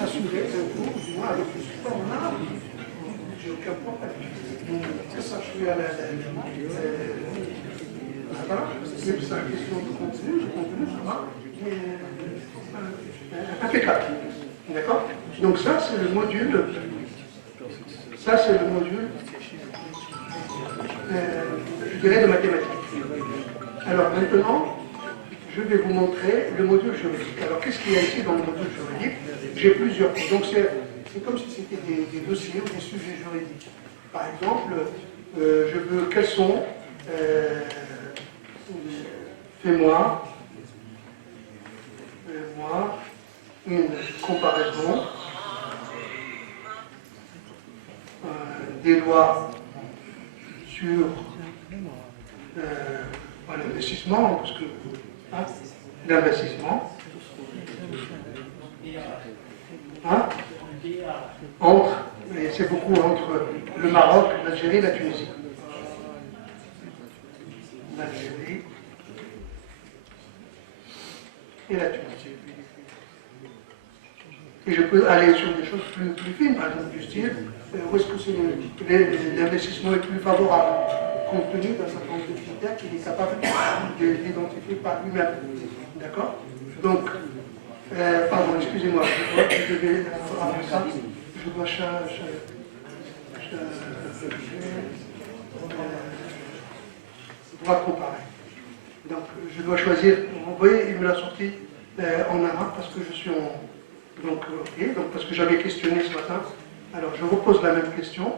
assurer un cours, du moins avec le support en arabe. J'ai aucun problème. Ça, je suis à la voilà. C'est une question de contenu, ça va. Impeccable. D'accord? Donc ça, c'est le module. Ça, c'est le module, je dirais, de mathématiques. Alors maintenant, je vais vous montrer le module juridique. Alors qu'est-ce qu'il y a ici dans le module juridique? J'ai plusieurs. Donc c'est comme si c'était des dossiers ou des sujets juridiques. Par exemple, je veux quels sont, fais-moi une comparaison des lois sur l'investissement, parce que l'investissement entre, et c'est beaucoup entre le Maroc, l'Algérie et la Tunisie. L'Algérie et la Tunisie. Et je peux aller sur des choses plus fines, par exemple du style, où est-ce que l'investissement est plus favorable, compte tenu d'un certain nombre de critères qu'il est capable d'identifier par lui-même. D'accord? Donc, pardon, excusez-moi, je dois comparer. Donc, je dois choisir, vous voyez, il me l'a sorti en arabe parce que je suis en... Donc, ok, donc parce que j'avais questionné ce matin. Alors, je repose la même question.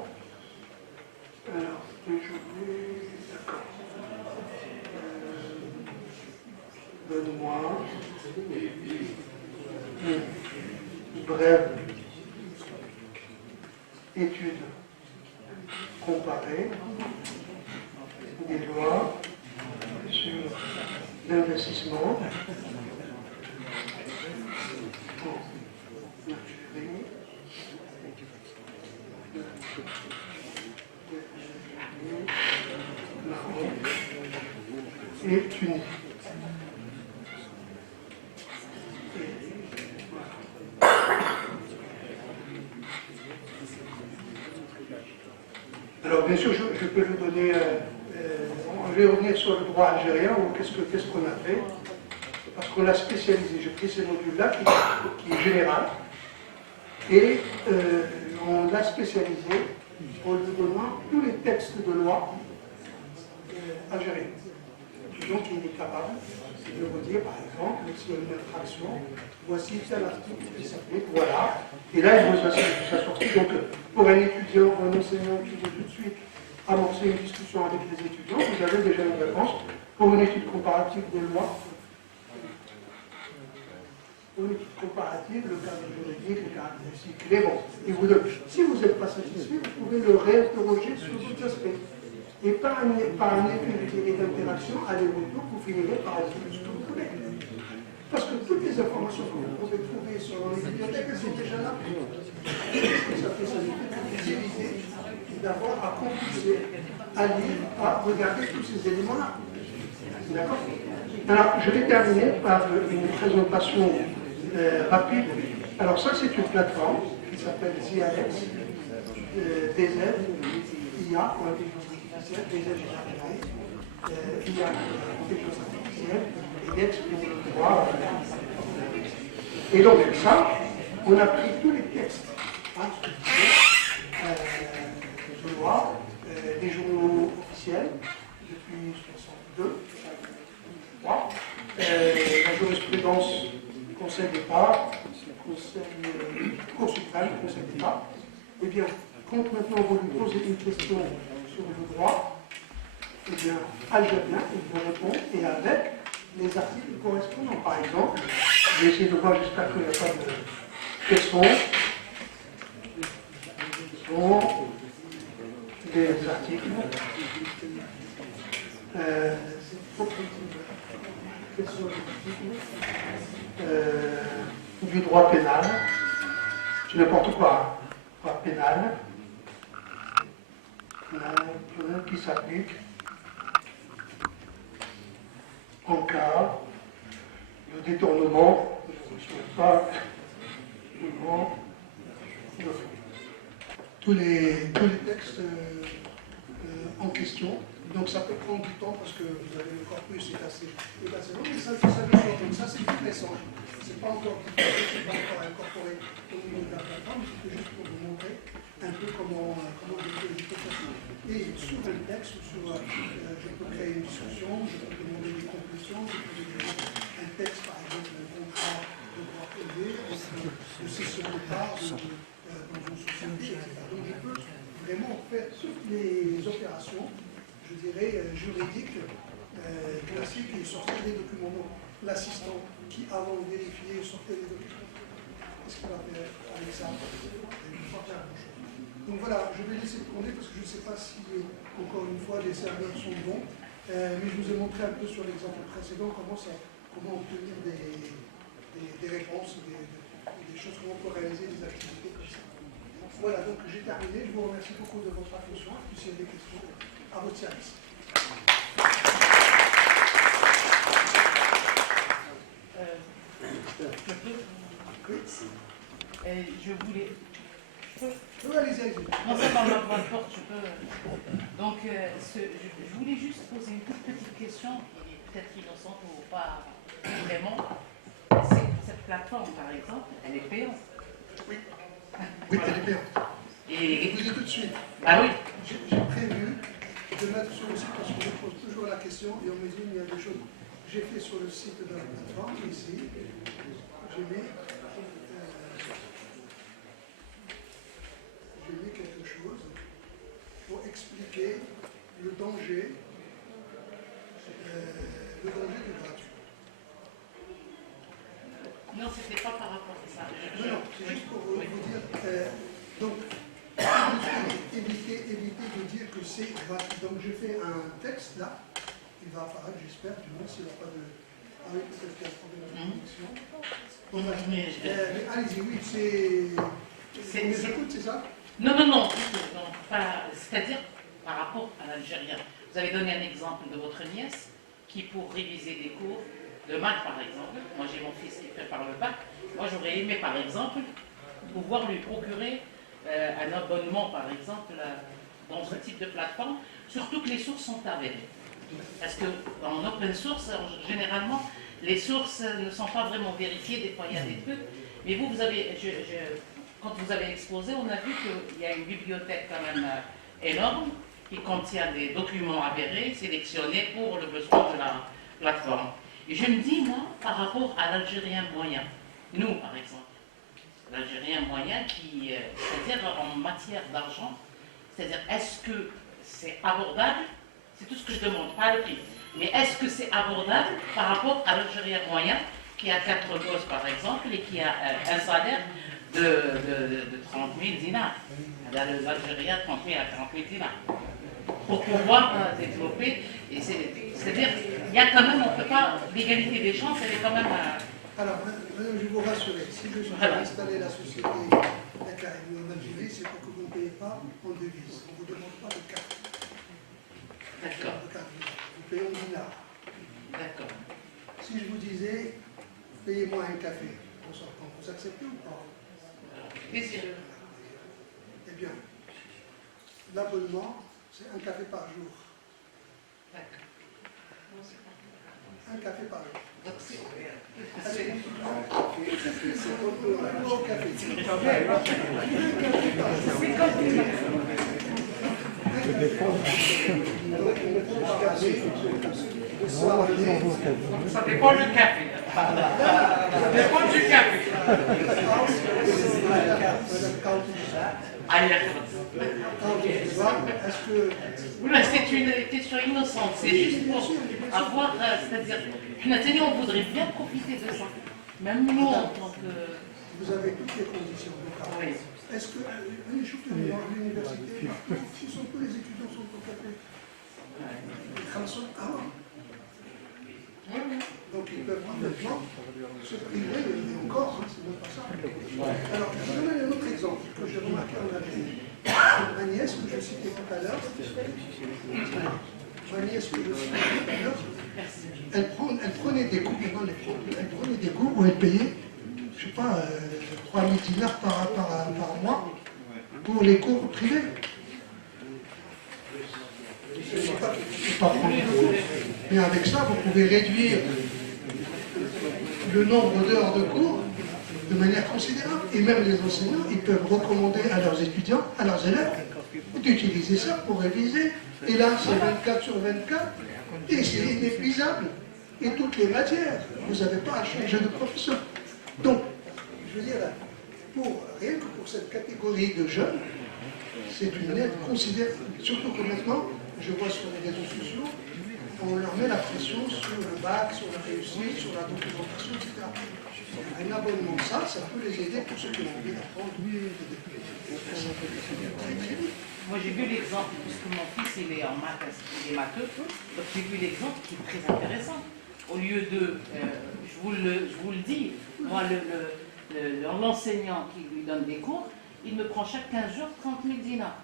Alors, d'accord. Donne-moi une brève étude comparée des lois sur l'investissement en Algérie, Maroc et Tunisie. Alors bien sûr, je peux vous donner, je vais revenir sur le droit algérien, ou qu'est-ce qu'on a fait, parce qu'on l'a spécialisé. J'ai pris ces modules-là qui est général, et on l'a spécialisé en lui donnant tous les textes de loi algériens. Donc il est capable de vous dire, par exemple, s'il y a une infraction, voici tel article qui s'applique, voilà. Et là, il vous assortit. Donc, pour un étudiant, un enseignant qui veut tout de suite amorcer une discussion avec les étudiants, vous avez déjà une réponse pour une étude comparative des lois. Pour une étude comparative, le cadre juridique, les caractéristiques, les bons. Et vous donne. Si vous n'êtes pas satisfait, vous pouvez le réinterroger sur d'autres aspects. Et par un étude et d'interaction, aller-retour, vous finirez par résoudre ce que vous voulez. Parce que toutes les informations que vous pouvez trouver sur les bibliothèques, elles sont déjà là. Ça fait ça d'éviter d'avoir à compulser, à lire, à regarder tous ces éléments-là. D'accord? Alors, je vais terminer par une présentation rapide. Alors ça, c'est une plateforme qui s'appelle ZIALEX, DZ, IA, pour l'intelligence artificielle, DZ, IA, intelligence artificielle, et Lex pour le droit. Et donc, ça, on a pris tous les textes de loi, des journaux officiels, depuis 62, 63, la jurisprudence du Conseil d'État, Cour suprême, Conseil d'État. Eh bien, quand maintenant vous lui posez une question sur le droit, eh bien, algérien, il vous répond, et avec les articles correspondants. Par exemple, j'ai essayé de voir, j'espère qu'il n'y a pas de... Quels sont les articles du droit pénal, c'est n'importe quoi, droit pénal, qui s'applique en cas de détournement, je ne souhaite pas, tous les textes en question. Donc ça peut prendre du temps parce que vous avez le corpus est assez long, mais ça dépend. Donc ça c'est tout récent. C'est pas encore c'est pas encore incorporé au niveau de la plateforme, c'était juste pour vous montrer un peu comment les choses. Et sur un texte, je peux créer une discussion, je peux demander des conclusions, je peux demander un texte, par exemple, un contrat de droit privé, de cession de part dans une société, etc. Donc je peux vraiment faire toutes les opérations, je dirais, juridiques, classiques et sortir des documents. L'assistant qui, avant de vérifier, sortait des documents. Qu'est-ce qu'il va faire avec ça? Il ne va pas faire grand-chose. Donc voilà, je vais laisser tourner parce que je ne sais pas si, encore une fois, les serveurs sont bons. Mais je vous ai montré un peu sur l'exemple précédent comment obtenir des réponses, des choses, comment on peut réaliser des activités comme ça. Voilà, donc j'ai terminé. Je vous remercie beaucoup de votre attention. Et puis s'il y a des questions, à votre service. Oui. Je voulais... Allez-y. Non, ça par ma porte, je peux... Donc, je voulais juste poser une toute petite question, qui est peut-être innocente ou pas vraiment. Cette plateforme, par exemple, elle est payante. Oui. Oui, elle est payante. Et... Je vous dis tout de suite. Ah oui. J'ai prévu de mettre sur le site, parce que je pose toujours la question, et on me dit il y a des choses. J'ai fait sur le site de la plateforme, ici, j'ai mis quelque chose pour expliquer le danger du gratuit. Non, c'était pas par rapport à ça. Non, c'est juste pour vous dire. Donc, évitez de dire que c'est gratuit. Donc, je fais un texte là. Il va apparaître, j'espère, du moins s'il n'y a pas de. Ah oui, peut-être qu'il y a un problème de connexion. Bon, mais allez-y, oui, c'est. On les écoute, c'est ça? Non, non. C'est-à-dire, par rapport à l'Algérien, vous avez donné un exemple de votre nièce qui, pour réviser des cours de maths, par exemple, moi j'ai mon fils qui prépare le bac, moi j'aurais aimé, par exemple, pouvoir lui procurer un abonnement, par exemple, dans ce type de plateforme, surtout que les sources sont avérées. Parce qu'en open source, généralement, les sources ne sont pas vraiment vérifiées, des fois il y a des trucs, mais vous avez, quand vous avez exposé, on a vu qu'il y a une bibliothèque quand même énorme qui contient des documents avérés, sélectionnés pour le besoin de la plateforme. Et je me dis, moi, par rapport à l'Algérien moyen, nous par exemple, l'Algérien moyen qui, c'est-à-dire en matière d'argent, c'est-à-dire est-ce que c'est abordable, c'est tout ce que je demande, pas le prix, mais est-ce que c'est abordable par rapport à l'Algérien moyen qui a 4 gosses par exemple et qui a un salaire de 30 000 dinars. L'Algérien 30 000 à 40 000 dinars. Pour pouvoir développer, c'est-à-dire, il y a quand même, on ne peut pas, l'égalité des chances, elle est quand même. Alors, madame, je vais vous rassurer, si je suis installé la société en Algérie, c'est pour que vous ne payez pas en devise. On ne vous demande pas de carte. D'accord. Vous payez en dinars. D'accord. Si je vous disais, payez-moi un café, vous acceptez ou pas? Plaisir. Eh bien, l'abonnement, c'est un café par jour. D'accord. Un café par jour. Donc c'est ça dépend du café. Ça dépend du café. Oula, c'est une question innocente. C'est juste pour avoir, c'est-à-dire, on voudrait bien profiter de ça. Même nous, en tant que. Vous avez toutes les conditions. Oui. Est-ce que les choses dans l'université, tous les étudiants sont au café? Ils sont avant. Donc ils peuvent complètement se priver, et encore, c'est même pas ça. Alors, je vais donner un autre exemple que j'ai remarqué en Algérie. Ma nièce que je citais tout à l'heure, elle prenait des cours, elle prenait des cours où elle payait, je ne sais pas, 3 000 dinars par mois pour les cours privés. C'est pas prendre de cours. Mais avec ça, vous pouvez réduire le nombre d'heures de cours de manière considérable. Et même les enseignants, ils peuvent recommander à leurs étudiants, à leurs élèves, d'utiliser ça pour réviser. Et là, c'est 24 sur 24, et c'est inépuisable. Et toutes les matières, vous n'avez pas à changer de professeur. Donc, je veux dire, rien que pour cette catégorie de jeunes, c'est une aide considérable. Surtout que maintenant, je vois sur les réseaux sociaux, on leur met la pression sur le bac, sur la réussite, sur la documentation, etc. Un abonnement, ça peut les aider pour ceux qui ont envie d'apprendre. Moi j'ai vu l'exemple, puisque mon fils il est en maths, il est matheux, donc j'ai vu l'exemple qui est très intéressant. Au lieu de, je vous le dis, moi l'enseignant qui lui donne des cours, il me prend chaque 15 jours 30 000 dinars.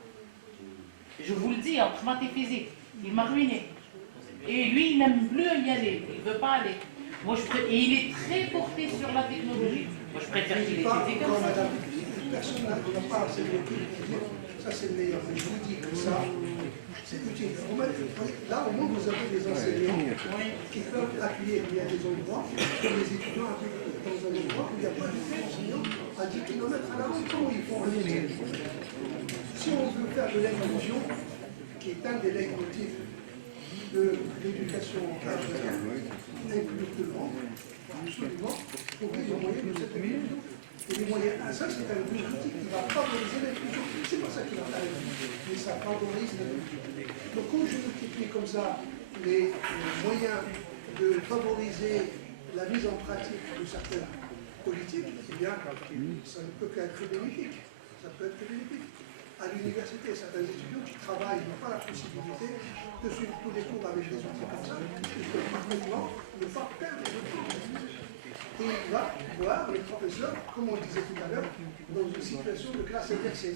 Je vous le dis, entre maths et physique, il m'a ruiné. Et lui, il n'aime plus y aller, il ne veut pas aller. Moi, et il est très porté sur la technologie. Moi, je préfère qu'il étudie comme ça. Personne n'a pas assez de recul pour dire ça c'est le meilleur. Mais je vous dis que ça, c'est utile. Là, au moins, vous avez des enseignants qui peuvent appuyer. Il y a des endroits où les étudiants appuient dans un endroit où il n'y a pas d'enseignants à 10 km à la ronde. Comment ils font réviser? Si on veut faire de l'inclusion, qui est un des leitmotifs de l'éducation algérienne, inclure tout le monde, absolument, trouver les moyens de cette inclusion. Et les moyens, ça c'est un outil qui va favoriser l'inclusion. C'est pas ça qui va faire l'inclusion, mais ça favorise l'inclusion. Donc quand je multiplie comme ça les moyens de favoriser la mise en pratique de certaines politique, eh bien, ça ne peut qu'être bénéfique. Ça peut être bénéfique. À l'université, certains étudiants qui travaillent n'ont pas la possibilité de suivre tous les cours avec des outils comme ça. Ils peuvent parfaitement ne pas perdre le temps. Et il va voir le professeur, comme on le disait tout à l'heure, dans une situation de classe inversée.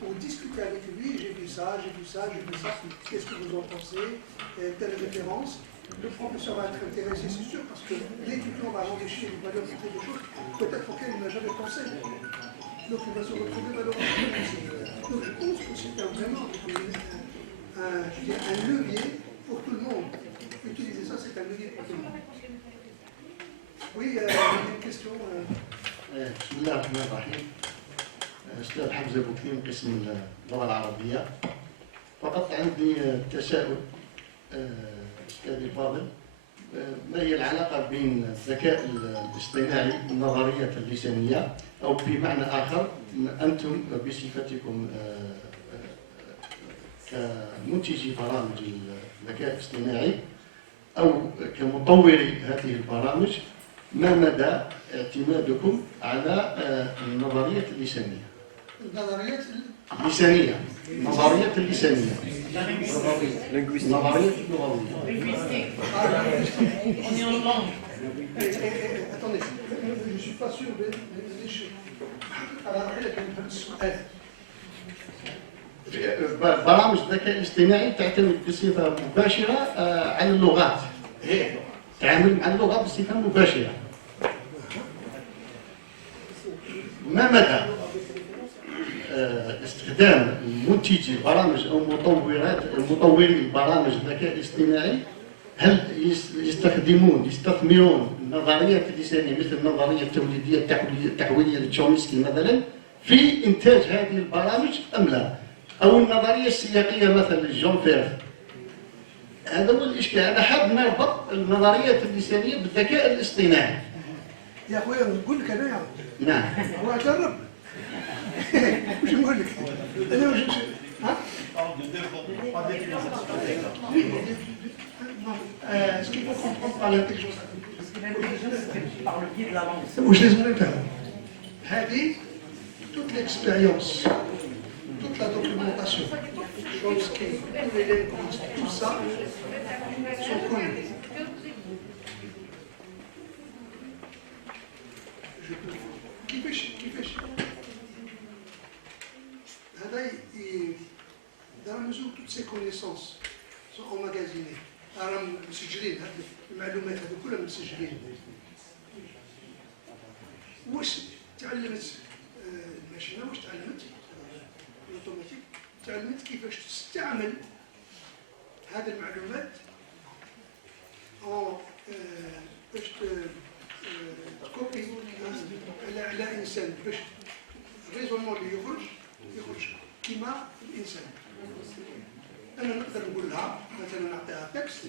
Pour discuter avec lui, j'ai vu ça, qu'est-ce que vous en pensez, telle référence. Le professeur va être intéressé, c'est sûr, parce que l'étudiant va l'enrichir, il va lui apporter des choses peut-être auxquelles il n'a jamais pensé. Donc il va se retrouver malheureusement aussi. Donc je pense que c'est vraiment un levier pour tout le monde. Utiliser ça, c'est un levier pour tout le monde. Oui, il y a une question. بسم الله الرحمن الرحيم. أستاذ حمزة بوكليم قسم اللغة العربية. فقط عندي تساؤل أستاذي الفاضل، ما هي العلاقة بين الذكاء الاصطناعي والنظريات اللسانية، أو بمعنى آخر أنتم بصفتكم كمنتجي برامج الذكاء الاصطناعي أو كمطوري هذه البرامج، ما مدى اعتمادكم على النظريات اللسانية؟ النظريات اللسانية، النظريات اللسانية، النظريات اللغوية. On est en langue. Attendez, je ne suis pas sûr des choses. برامج الذكاء الاصطناعي تعتمد بصفة مباشرة على اللغات، تعامل مع اللغة بصفة مباشرة. ما مدى استخدام منتجي البرامج أو مطوري البرامج الذكاء الاصطناعي، هل يستثمرون النظريات اللسانية مثل النظرية التوليدية التحويلية لتشومسكي مثلا في إنتاج هذه البرامج أم لا؟ أو النظرية السياقية مثلا لجون فيرث. هذا هو الإشكال. أنا حاب نربط النظريات اللسانية بالذكاء الاصطناعي. يا أخويا نقول لك أنا نعم. هو جرب. وش نقول لك؟ أنا وش ها؟ ce qu'il faut comprendre par l'intelligence Par le biais de la langue. وش لازم نفهم؟ هذه toute l'expérience, toute la documentation, Chomsky, tous les linguistes, tout ça sont connus. كيفاش هذا dans la mesure où toutes ces connaissances sont emmagasinées راهم مسجلين المعلومات هذو كلها مسجلين. واش تعلمت الماشينه، واش تعلمت الاوتوماتيك، تعلمت كيفاش تستعمل هذه المعلومات باش تكوبي على انسان، باش الريزونمون اللي يخرج كيما الانسان. انا نقدر نقول لها مثلا نعطيها تكست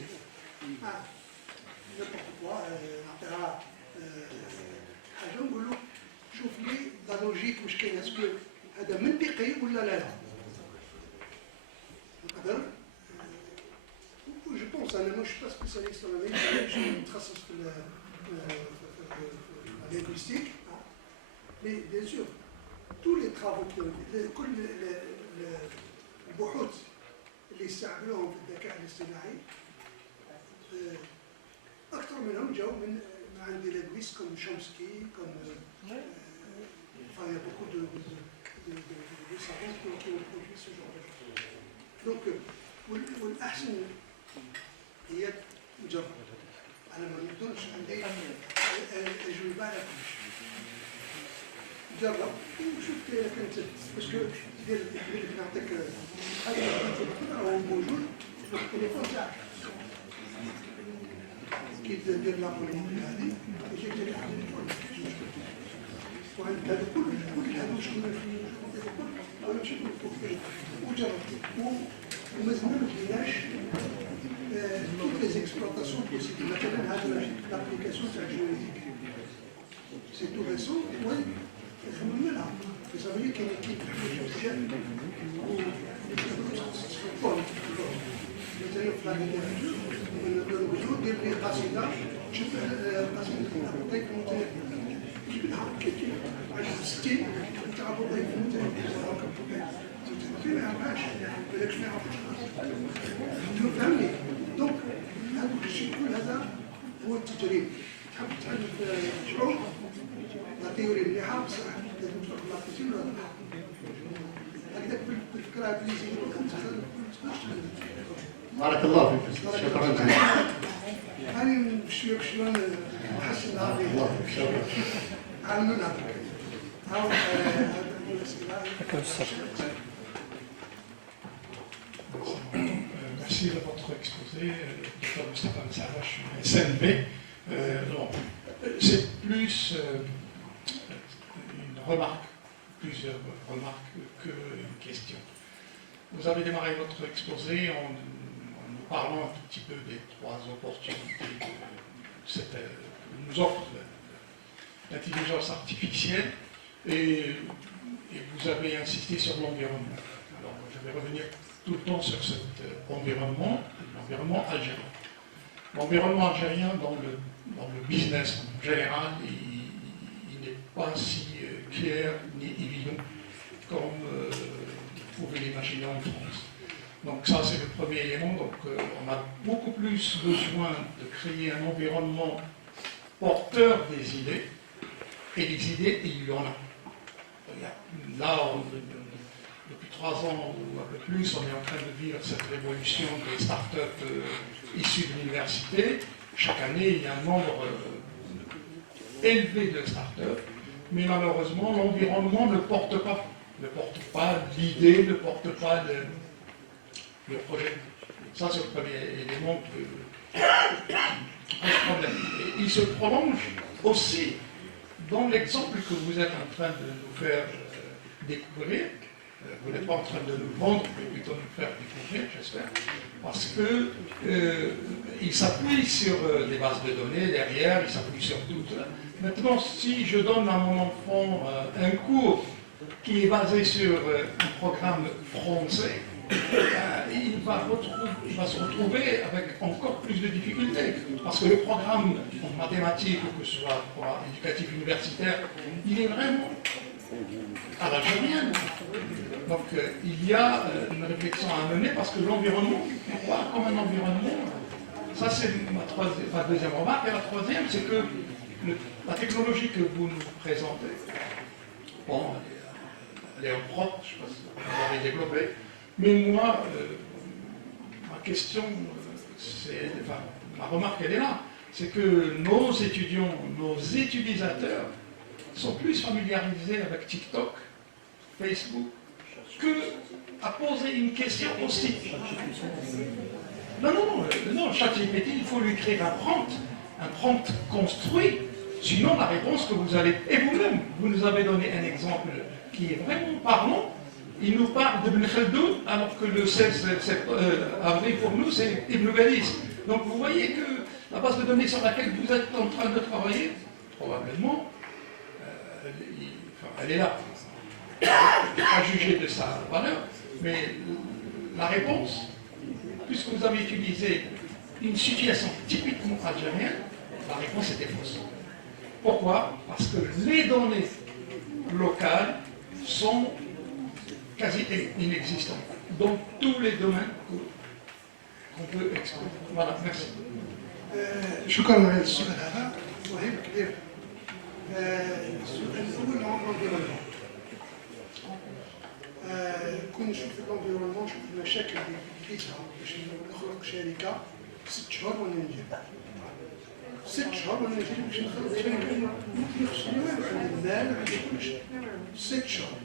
نعطيها حاجه نقول له شوف لي لا لوجيك واش كاين، اسكو هذا منطقي ولا لا. نقدر جو بونس انا مش با سبيسياليست ولا مش متخصص في linguistique, mais bien sûr, tous les travaux, كل البحوث اللي استعملوهم في الذكاء الاصطناعي أكثر منهم جاوا من عند des linguistes comme Chomsky, comme enfin il y a beaucoup de savants qui ont produit ce genre de choses. Donc والأحسن هي مجرد. أنا ما نقدرش عندي أجوبة على كل شيء. جرب وشوف كيف أنت، باسكو دير نعطيك حاجة راهو موجود في التليفون تاعك. كي تدير لابوليتيك هذه يجيك تلقى على التليفون. وعند هذا كل هذا شكون وجرب ومازال ما كايناش toutes les exploitations possibles. Maintenant, l'application c'est juridique. C'est tout récent, oui. Ça veut dire qu'il y a une équipe logicielle où c'est fort. Maintenant, il faut la littérature, le réseau, des racinages, je peux la passer de la نهار كيجي 60 تعرفوا ضيف فين عرفاش بالك شنو فهمني دونك هذا الشيء كل هذا هو التدريب تحب تعلم شعور لا تيوري مليحه بصح لازم تروح لابليسيون ولا هكذاك بالفكره اللي زيدوا بارك الله فيك. شكرا جزيلا. هاني بشويه بشويه نحسن هذه علمنا Merci de votre exposé, Dr Moustapha Messaouach, SNB. C'est plus une remarque, plusieurs remarques qu'une question. Vous avez démarré votre exposé en nous parlant un tout petit peu des trois opportunités que nous offre l'intelligence artificielle et vous avez insisté sur l'environnement. Alors je vais revenir tout le temps sur cet environnement, l'environnement algérien. L'environnement algérien dans le business en général, il n'est pas si clair ni évident comme vous pouvez l'imaginer en France. Donc ça c'est le premier élément, donc on a beaucoup plus besoin de créer un environnement porteur des idées, et des idées, il y en a. Là, depuis 3 ans ou un peu plus, on est en train de vivre cette révolution des startups issues de l'université. Chaque année, il y a un nombre élevé de startups, mais malheureusement, l'environnement ne porte pas l'idée, ne porte pas le projet. Ça, c'est le premier élément qui pose problème. Et il se prolonge aussi dans l'exemple que vous êtes en train de nous faire découvrir. Vous n'êtes pas en train de nous vendre, mais plutôt de nous faire découvrir, j'espère. Parce qu'il s'appuie sur des bases de données derrière, il s'appuie sur tout cela. Maintenant, si je donne à mon enfant un cours qui est basé sur un programme français, il va se retrouver avec encore plus de difficultés. Parce que le programme en mathématiques, que ce soit pour éducatif universitaire, il est vraiment à l'algérienne. Donc il y a une réflexion à mener parce que l'environnement, pas comme un environnement, ça c'est ma deuxième remarque. Et la troisième, c'est que la technologie que vous nous présentez, bon, elle est en propre, je ne sais pas si vous l'avez développée, mais moi, ma question, ma remarque elle est là, c'est que nos étudiants, nos utilisateurs sont plus familiarisés avec TikTok, Facebook, que à poser une question aussi. Non, ChatGPT, il faut lui écrire un prompt construit, sinon la réponse que vous allez... Et vous-même, vous nous avez donné un exemple qui est vraiment parlant. Il nous parle de Ibn Khaldoun, alors que le 16 avril pour nous, c'est Ibn Badis. Donc vous voyez que la base de données sur laquelle vous êtes en train de travailler, probablement, elle est là. Je ne vais pas juger de sa valeur, mais la réponse, puisque vous avez utilisé une situation typiquement algérienne, la réponse était fausse. Pourquoi? Parce que les données locales sont quasi inexistants dans tous les domaines qu'on peut explorer. Voilà, merci. شكرا على السؤال هذا مهم كبير. السؤال الاول هو الانفيرونمون. كون نشوف الانفيرونمون نشوف المشاكل اللي كاينه باش نخلق شركه 6 شهور وانا نجيب. 6 شهور وانا نجيب باش نخلق شركه ما يخصني والو، عندي المال عندي كلشي. 6 شهور.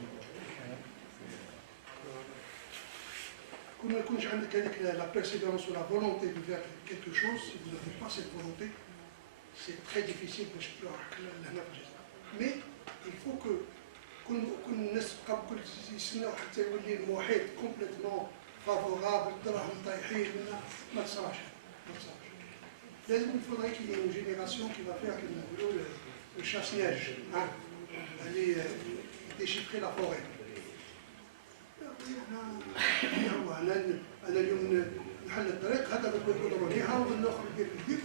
Quand on a la persévérance ou la volonté de faire quelque chose, si vous n'avez pas cette volonté, c'est très difficile de faire. Mais il faut que الناس تقبل يستناو حتى يولي المحيط كومبليتمون فافورابل دراهم طايحين ما تصراش لازم il faudrait qu'il y ait une génération qui va faire comme نقولوا le chasse-neige, aller déchiffrer la forêt. أنا اليوم نحل الطريق هذا بيقولوا لي هاو الآخر يدير يدير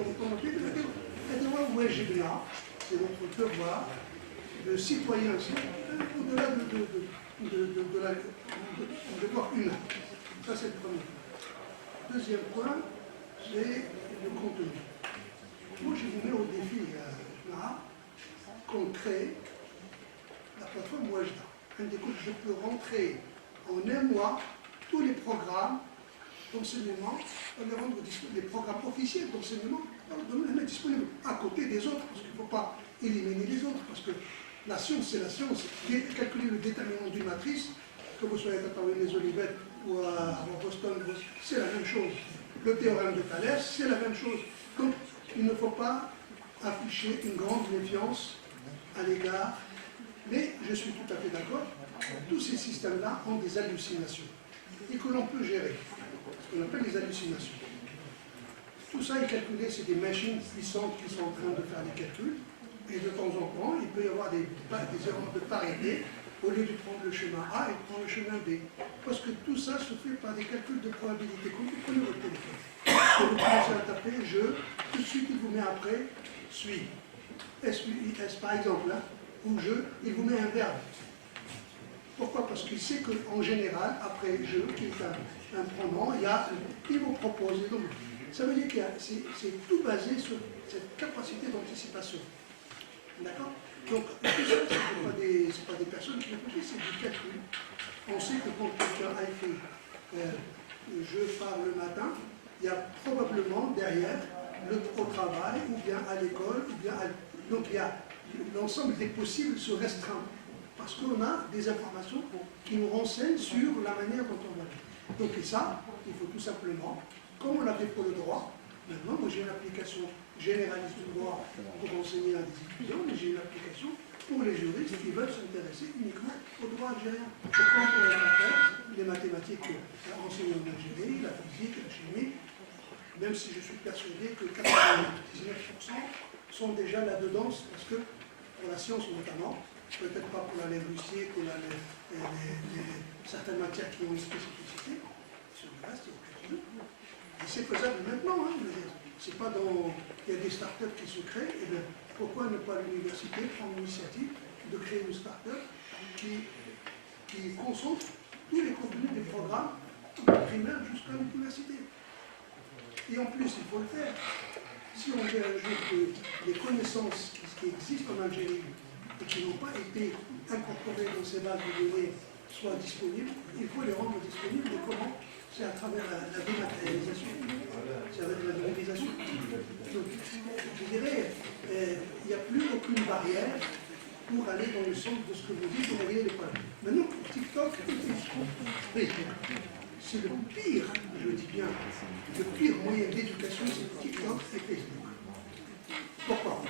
الطوموبيل هذا هو واجبنا، c'est notre devoir de citoyen, au-delà de devoir humain. Ça, c'est le premier point. Deuxième point, c'est le contenu. Moi, je vous mets au défi, là, qu'on crée la plateforme Wajda. Je peux rentrer en un mois tous les programmes d'enseignement, les rendre les programmes officiels d'enseignement, les mettre disponibles à côté des autres, parce qu'il ne faut pas éliminer les autres, parce que la science, c'est la science. Calculer le déterminant d'une matrice, que vous soyez à Paris les Olivettes ou à Boston, c'est la même chose. Le théorème de Thalès, c'est la même chose. Donc, il ne faut pas afficher une grande méfiance à l'égard, mais je suis tout à fait d'accord, tous ces systèmes-là ont des hallucinations et que l'on peut gérer, ce qu'on appelle les hallucinations. Tout ça est calculé, c'est des machines puissantes qui sont en train de faire des calculs, et de temps en temps, il peut y avoir des erreurs de parité, au lieu de prendre le chemin A et de prendre le chemin B. Parce que tout ça se fait par des calculs de probabilité. Quand vous prenez votre téléphone, et vous commencez à taper je, tout de suite il vous met après suis. S-U-I-S par exemple, hein, ou je, il vous met un verbe. Pourquoi? Parce qu'il sait qu'en général, après je, qui est un pronom, il vous propose. Donc, ça veut dire que c'est tout basé sur cette capacité d'anticipation. D'accord? Donc, tout ça, ce n'est pas des personnes qui le font, c'est du calcul. On sait que quand quelqu'un a écrit je pars le matin, il y a probablement derrière au travail, ou bien à l'école, ou bien donc il y a l'ensemble des possibles se restreint. Parce qu'on a des informations qui nous renseignent sur la manière dont on va vivre. Donc et ça, il faut tout simplement, comme on l'a fait pour le droit, maintenant moi j'ai une application généraliste du droit pour enseigner à des étudiants, mais j'ai une application pour les juristes qui veulent s'intéresser uniquement au droit algérien. Et quand on va faire les mathématiques enseignées en Algérie, la physique, la chimie, même si je suis persuadé que 99% sont déjà là-dedans, parce que pour la science notamment, peut-être pas pour la linguistique ou certaines matières qui ont une spécificité, sur le reste, il y a aucun problème. Et c'est faisable maintenant, hein, je veux dire. C'est pas dans... Il y a des startups qui se créent, et bien pourquoi ne pas l'université prendre l'initiative de créer une startup qui concentre tous les contenus des programmes primaires jusqu'à l'université. Et en plus, il faut le faire. Si on veut un jour que les connaissances qui existent en Algérie et qui n'ont pas été incorporées dans ces bases de données soient disponibles, il faut les rendre disponibles. Et comment? C'est à travers la dématérialisation. C'est avec la numérisation. Donc, je dirais, il n'y a plus aucune barrière pour aller dans le sens de ce que vous dites pour régler les problèmes. Maintenant, pour TikTok, oui, c'est le pire, je dis bien, le pire moyen d'éducation, c'est TikTok et Facebook. Pourquoi?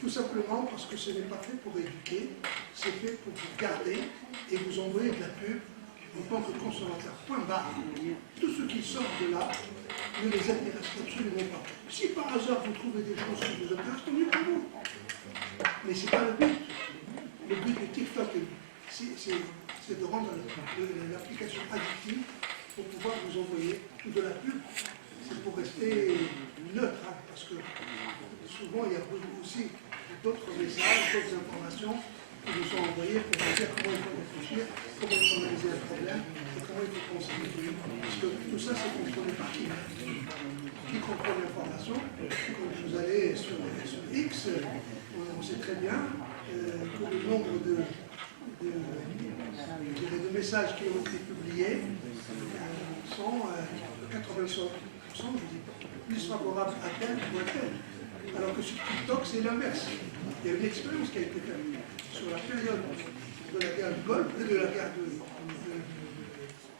Tout simplement parce que ce n'est pas fait pour éduquer, c'est fait pour vous garder et vous envoyer de la pub en tant que consommateur. Point barre. Tout ce qui sort de là ne les intéresse absolument pas. Si par hasard vous trouvez des choses qui vous intéressent, tant mieux pour vous. Mais ce n'est pas le but. Le but de TikTok, c'est de rendre l'application addictive pour pouvoir vous envoyer de la pub. C'est pour rester neutre, hein, parce que souvent il y a aussi d'autres messages, d'autres informations qui nous sont envoyées pour vous dire comment il faut réfléchir, comment il faut analyser un problème, et comment il faut penser. Parce que tout ça, c'est contrôlé par qui? Qui contrôle l'information? Quand vous allez sur X, on sait très bien que le nombre de messages qui ont été publiés sont 80%, je dis, plus favorables à tel ou à tel. Alors que sur TikTok, c'est l'inverse. Il y a une expérience qui a été faite sur la période de la guerre du Golfe, de la guerre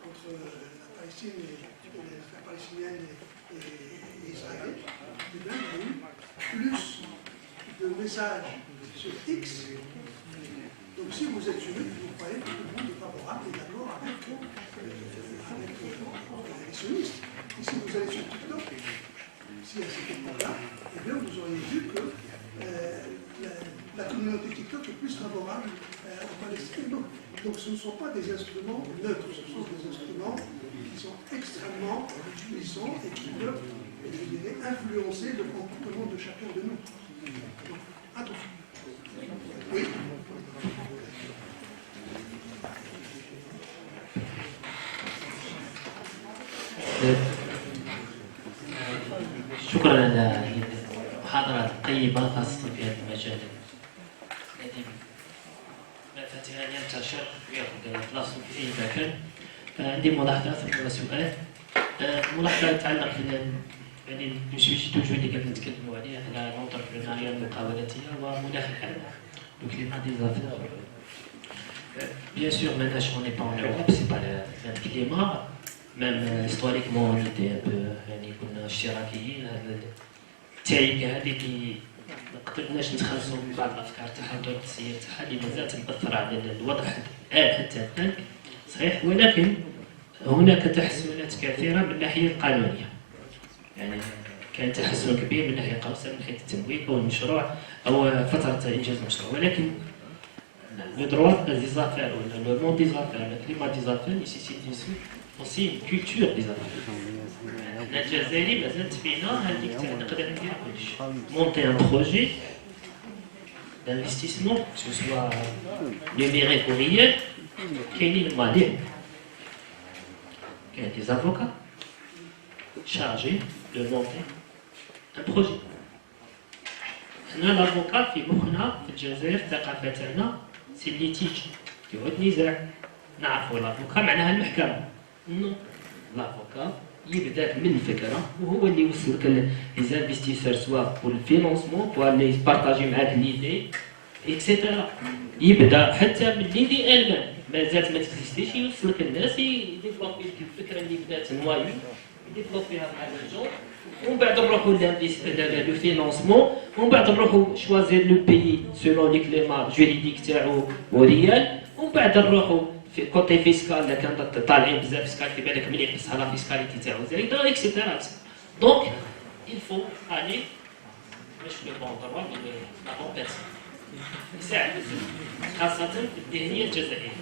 contre la Palestine l'affaire palestinienne et Israël. Eh bien, il y a eu plus de messages sur X. Donc si vous êtes sunnite, vous croyez que tout le monde est favorable et d'accord avec les sunnistes. Et si vous allez sur TikTok, si à cette époque-là, eh bien vous auriez vu que la communauté TikTok est plus favorable aux Palestiniens. Donc ce ne sont pas des instruments neutres, ce sont des instruments qui sont extrêmement puissants et qui peuvent, je dirais, influencer le comportement de chacun de nous. Donc, attention. شكرا على المحاضرة الطيبة خاصة في هذا المجال الذي فاتها أن ينتشر ويأخذ بلاصتو في أي مكان. عندي ملاحظة ثم سؤال. ملاحظة تتعلق يعني بشويش التوجه اللي كنا نتكلموا عليه على الانتربرونيا المقاولاتية ومناخ العمل. Donc les mains des affaires. Bien sûr, maintenant on n'est pas en Europe, c'est pas le même climat. Même historiquement on était un peu يعني كنا اشتراكيين. هذا التعيقة هذه اللي ما قدرناش نتخلصوا من بعض الافكار تاعها وطرق السير تاعها اللي مازالت مأثرة على الوضع حتى الآن. صحيح، ولكن هناك تحسنات كثيرة من الناحية القانونية. يعني كان تحسن كبير من الناحية القانونية من حيث التمويل أو المشروع أو فترة إنجاز المشروع، ولكن le droit des affaires ou le monde des affaires, le climat des affaires nécessite aussi une culture des affaires. حنا الجزائري مازالت فينا هذيك تاع نقدر ندير كلشي. monter un projet d'investissement, que ce soit numérique ou réel, كاينين الماليه. كاين des avocats chargés de monter un projet. حنا الافوكا في مخنا في الجزائر الثقافه تاعنا سي الليتيج يعود نزاع. نعرفوا الافوكا معناها المحكمه. نو، الافوكا يبداك من الفكره وهو اللي يوصلك لي زانفستيسور سوا بور الفينونسمون بور اللي يبارطاجي معاك ليدي اكسيتيرا. يبدا حتى من ليدي المان مازالت ما تكزيستيش يوصلك الناس يديفلوبي الفكره اللي بدات نوايو يديفلوبيها مع الجون ومن بعد نروحوا لو فينونسمون ومن بعد نروحوا شوازير لو بيي سولون لي كليما جوريديك تاعو وريال ومن بعد نروحوا في كوتي فيسكال الا كان طالعين بزاف فيسكال في بالك مليح بصح لا فيسكاليتي تاعو زايده اكسيتيرا. دونك il faut aller مش لو بون دروا مي لا بون بيرسون يساعد خاصة في الذهنية الجزائرية.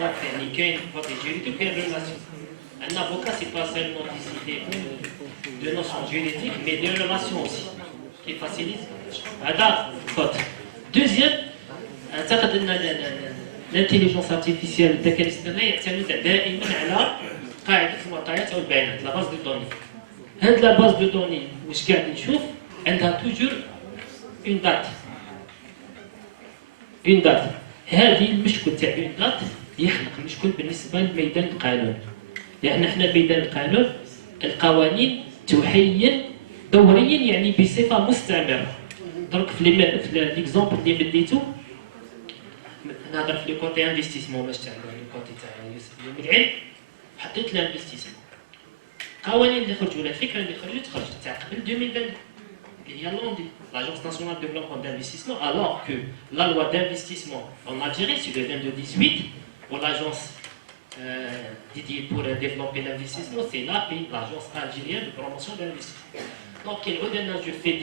دونك يعني كاين كوتي جوريديك وكاين ريلاسيون. Un avocat, c'est pas seulement décider de notions juridiques, mais de relations aussi, qui facilitent. Deuxième, l'intelligence artificielle الذكاء الاصطناعي يعتمد دائما على قاعدة المعطيات أو البيانات، لا باز دو دوني. هاد لا باز دو دوني واش قاعد نشوف عندها توجور اون دات. اون دات. هذه المشكل تاع اون دات يخلق مشكل بالنسبة لميدان القانون. لأن احنا ميدان القانون القوانين تحين دوريا يعني بصفة مستمرة. دونك في ليكزومبل اللي بديتو نهضر في لو كوتي انفستيسمون باش تعمل لو كوتي تاع يوسف المدعي حطيت لانفستيسمون. القوانين اللي خرجوا ولا الفكرة اللي خرجت تاع قبل 2022 اللي هي لوندي l'Agence nationale de développement d'investissement alors que la loi d'investissement en Algérie c'est le 22-18 pour l'agence dédié pour développer l'investissement, c'est l'API, l'Agence algérienne de promotion de l'investissement. Donc, je fais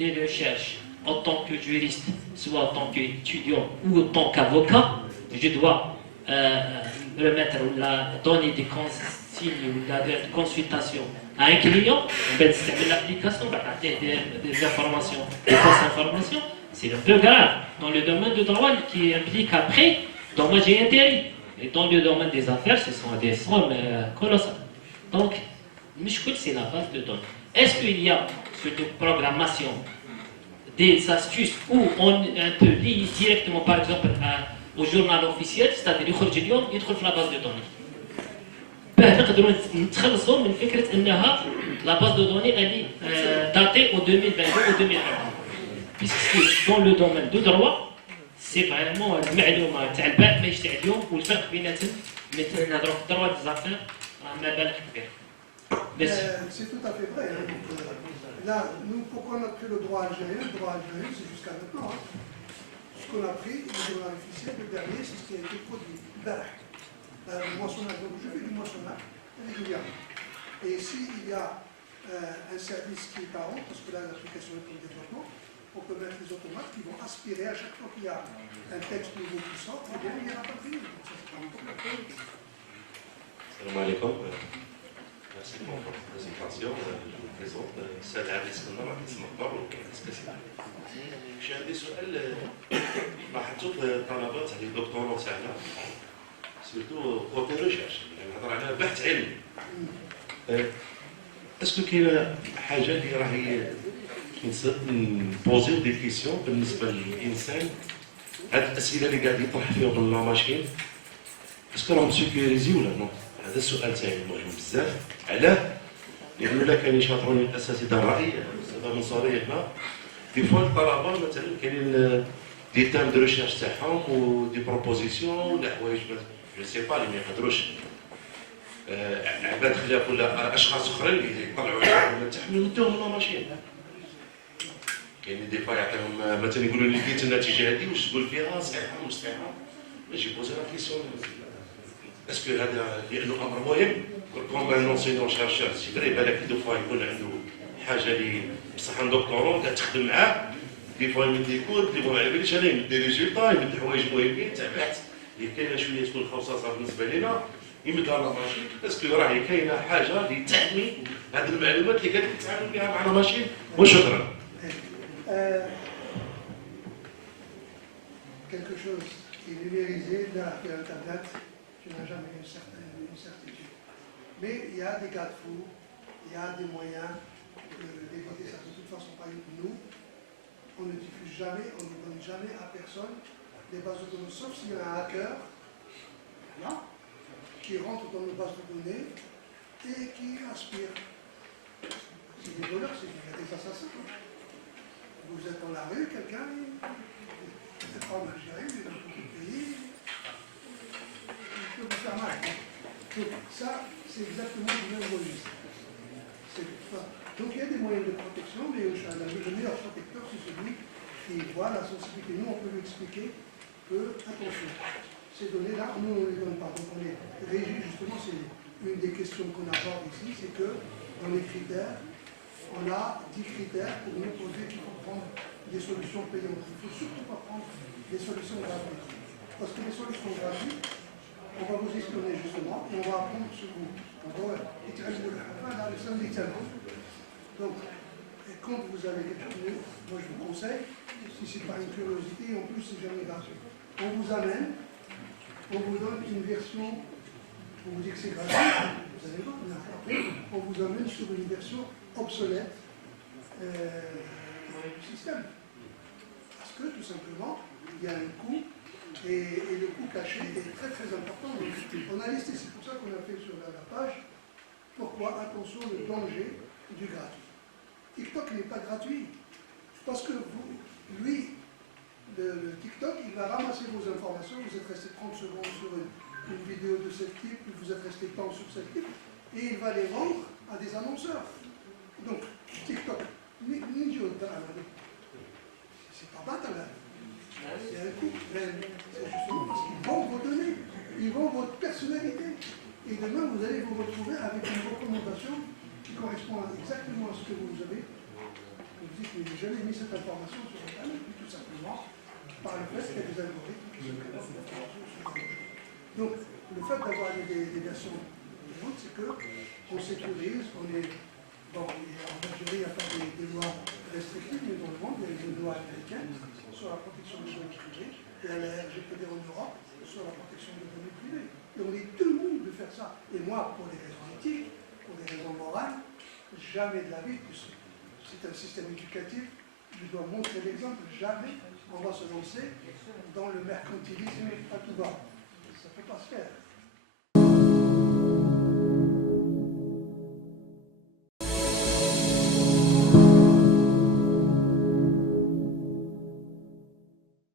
des recherches en tant que juriste, soit en tant qu'étudiant ou en tant qu'avocat, je dois remettre ou donner des consignes ou des consultations à un client, l'application, des informations, des fausses informations, c'est un peu grave dans le domaine de droit qui implique après dommage et intérêt. Et dans le domaine des affaires, ce sont des sommes colossales. Donc, Mishkul, c'est la base de données. Est-ce qu'il y a sur de programmation des astuces où on peut lier directement, par exemple, au journal officiel, c'est-à-dire il trouve la base de données. نقدروا نتخلصوا من فكرة أنها la base de données elle est datée au 2022 ou 2021. Puisque dans le domaine du droit, c'est vraiment المعلومة تاع البارح ماهيش تاع اليوم والفرق بيناتهم مثل نهضروا في الدروا ديز زافير راه مبالغ كبيرة. C'est tout à fait vrai. Là, nous, pourquoi on a pris le droit algérien? Le droit algérien, c'est jusqu'à maintenant. Ce qu'on a pris, le journal officiel, le dernier, c'est ce qui a été produit. Le moissonnage, donc je fais du moissonnage régulièrement. Et ici, il y a un service qui est à haut, parce que là, l'application est en développement, on peut mettre les automates qui vont aspirer à chaque fois qu'il y a un texte nouveau qui sort, et bien, il y a la partie. Salam alaikum. Merci pour votre présentation. Je vous présente Salah Iskandar, j'ai عندي سؤال لاحظته في الطلبات اللي الدكتوراه تاعنا سيرتو كوتي ريشيرش، يعني نهضر على بحث علمي. اسكو كاينه حاجه اللي راهي نبوزيو دي كيسيون بالنسبه للانسان، هاد الاسئله اللي قاعد يطرح فيهم لا ماشين اسكو راهم سيكوريزي ولا نو؟ هذا السؤال تاعي مهم بزاف. علاه؟ لانه لا كان يشاطروني الاساتذه الراي الاستاذ منصوري هنا دي فوا الطلبه مثلا كاينين دي تام دو ريشيرش تاعهم ودي بروبوزيسيون ولا حوايج جو سي با اللي ما يقدروش عباد خلاف ولا اشخاص اخرين اللي يطلعوا عليهم ولا تحملوا يدوهم لا ماشين. كاين دي فوا يعطيهم مثلا يقولوا لي لقيت النتيجه هذه واش تقول فيها صحيحه مش صحيحه؟ يجي بوزي لا كيسيون اسكو هذا لانه امر مهم كوم ان اونسينيون شارشور سي فري بالك دو فوا يكون عنده حاجه اللي بصح عند دكتورون كتخدم معاه دي فوا يمد يكون دي فوا ما على باليش انا يمد ريزولتا يمد حوايج مهمين تاع بحث اللي كاينه شويه تكون خصاصه بالنسبه لنا يمد لها ماشين اسكو راهي كاينه حاجه اللي تحمي هذه المعلومات اللي قاعد تتعامل بها مع ماشين. وشكرا. Quelque chose qui est numérisé là sur Internet, tu n'as jamais une certitude. Mais il y a des garde-fous, il y a des moyens d'éviter ça. De toute façon, par exemple, nous, on ne diffuse jamais, on ne donne jamais à personne des bases de données, sauf s'il y a un hacker là, qui rentre dans nos bases de données et qui aspire. C'est des voleurs, c'est des assassins. Vous êtes dans la rue, quelqu'un, vous êtes pas en Algérie, vous êtes dans tout le pays, il peut vous faire mal. Donc ça, c'est exactement le même registre. Donc il y a des moyens de protection, mais le meilleur protecteur, c'est celui qui voit la sensibilité. Nous, on peut lui expliquer que, attention, ces données-là, nous, on ne les donne pas. Donc on les régit, justement, c'est une des questions qu'on aborde ici, c'est que dans les critères, on a 10 critères pour nous poser qu'il faut prendre des solutions payantes. Il ne faut surtout pas prendre des solutions gratuites. Parce que les solutions gratuites, on va vous espionner justement et on va apprendre sur vous. Donc, quand vous avez quelque chose, moi je vous conseille, si c'est pas une curiosité, en plus c'est jamais gratuit. On vous amène, on vous donne une version, on vous dit que c'est gratuit, vous allez voir, mais après, on vous amène sur une version obsolète du système. Parce que tout simplement, il y a un coût et le coût caché est très très important. Donc, on a listé, c'est pour ça qu'on a fait sur la page, pourquoi attention le danger du gratuit. TikTok n'est pas gratuit parce que vous, lui, le TikTok, il va ramasser vos informations, vous êtes resté 30 secondes sur une vidéo de ce type, vous êtes resté tant sur ce type, et il va les vendre à des annonceurs. Donc, TikTok, c'est pas battre là. C'est un coup. C'est justement parce qu'ils vendent vos données, ils vendent votre personnalité. Et demain, vous allez vous retrouver avec une recommandation qui correspond exactement à ce que vous avez. Vous dites, mais j'ai jamais mis cette information sur Internet, tout simplement, par le fait qu'il y a des algorithmes qui se préparent cette information sur Internet. Donc, le fait d'avoir des versions différentes, c'est qu'on sécurise, on est. Bon, en Algérie, il n'y a pas des lois restrictives, mais dans le monde, il y a des lois américaines sur la protection des données privées, et à la RGPD en Europe sur la protection des données privées. Et on est tout le monde de faire ça. Et moi, pour des raisons éthiques, pour des raisons morales, jamais de la vie, c'est un système éducatif, je dois montrer l'exemple, jamais on va se lancer dans le mercantilisme à tout bas. Ça ne peut pas se faire.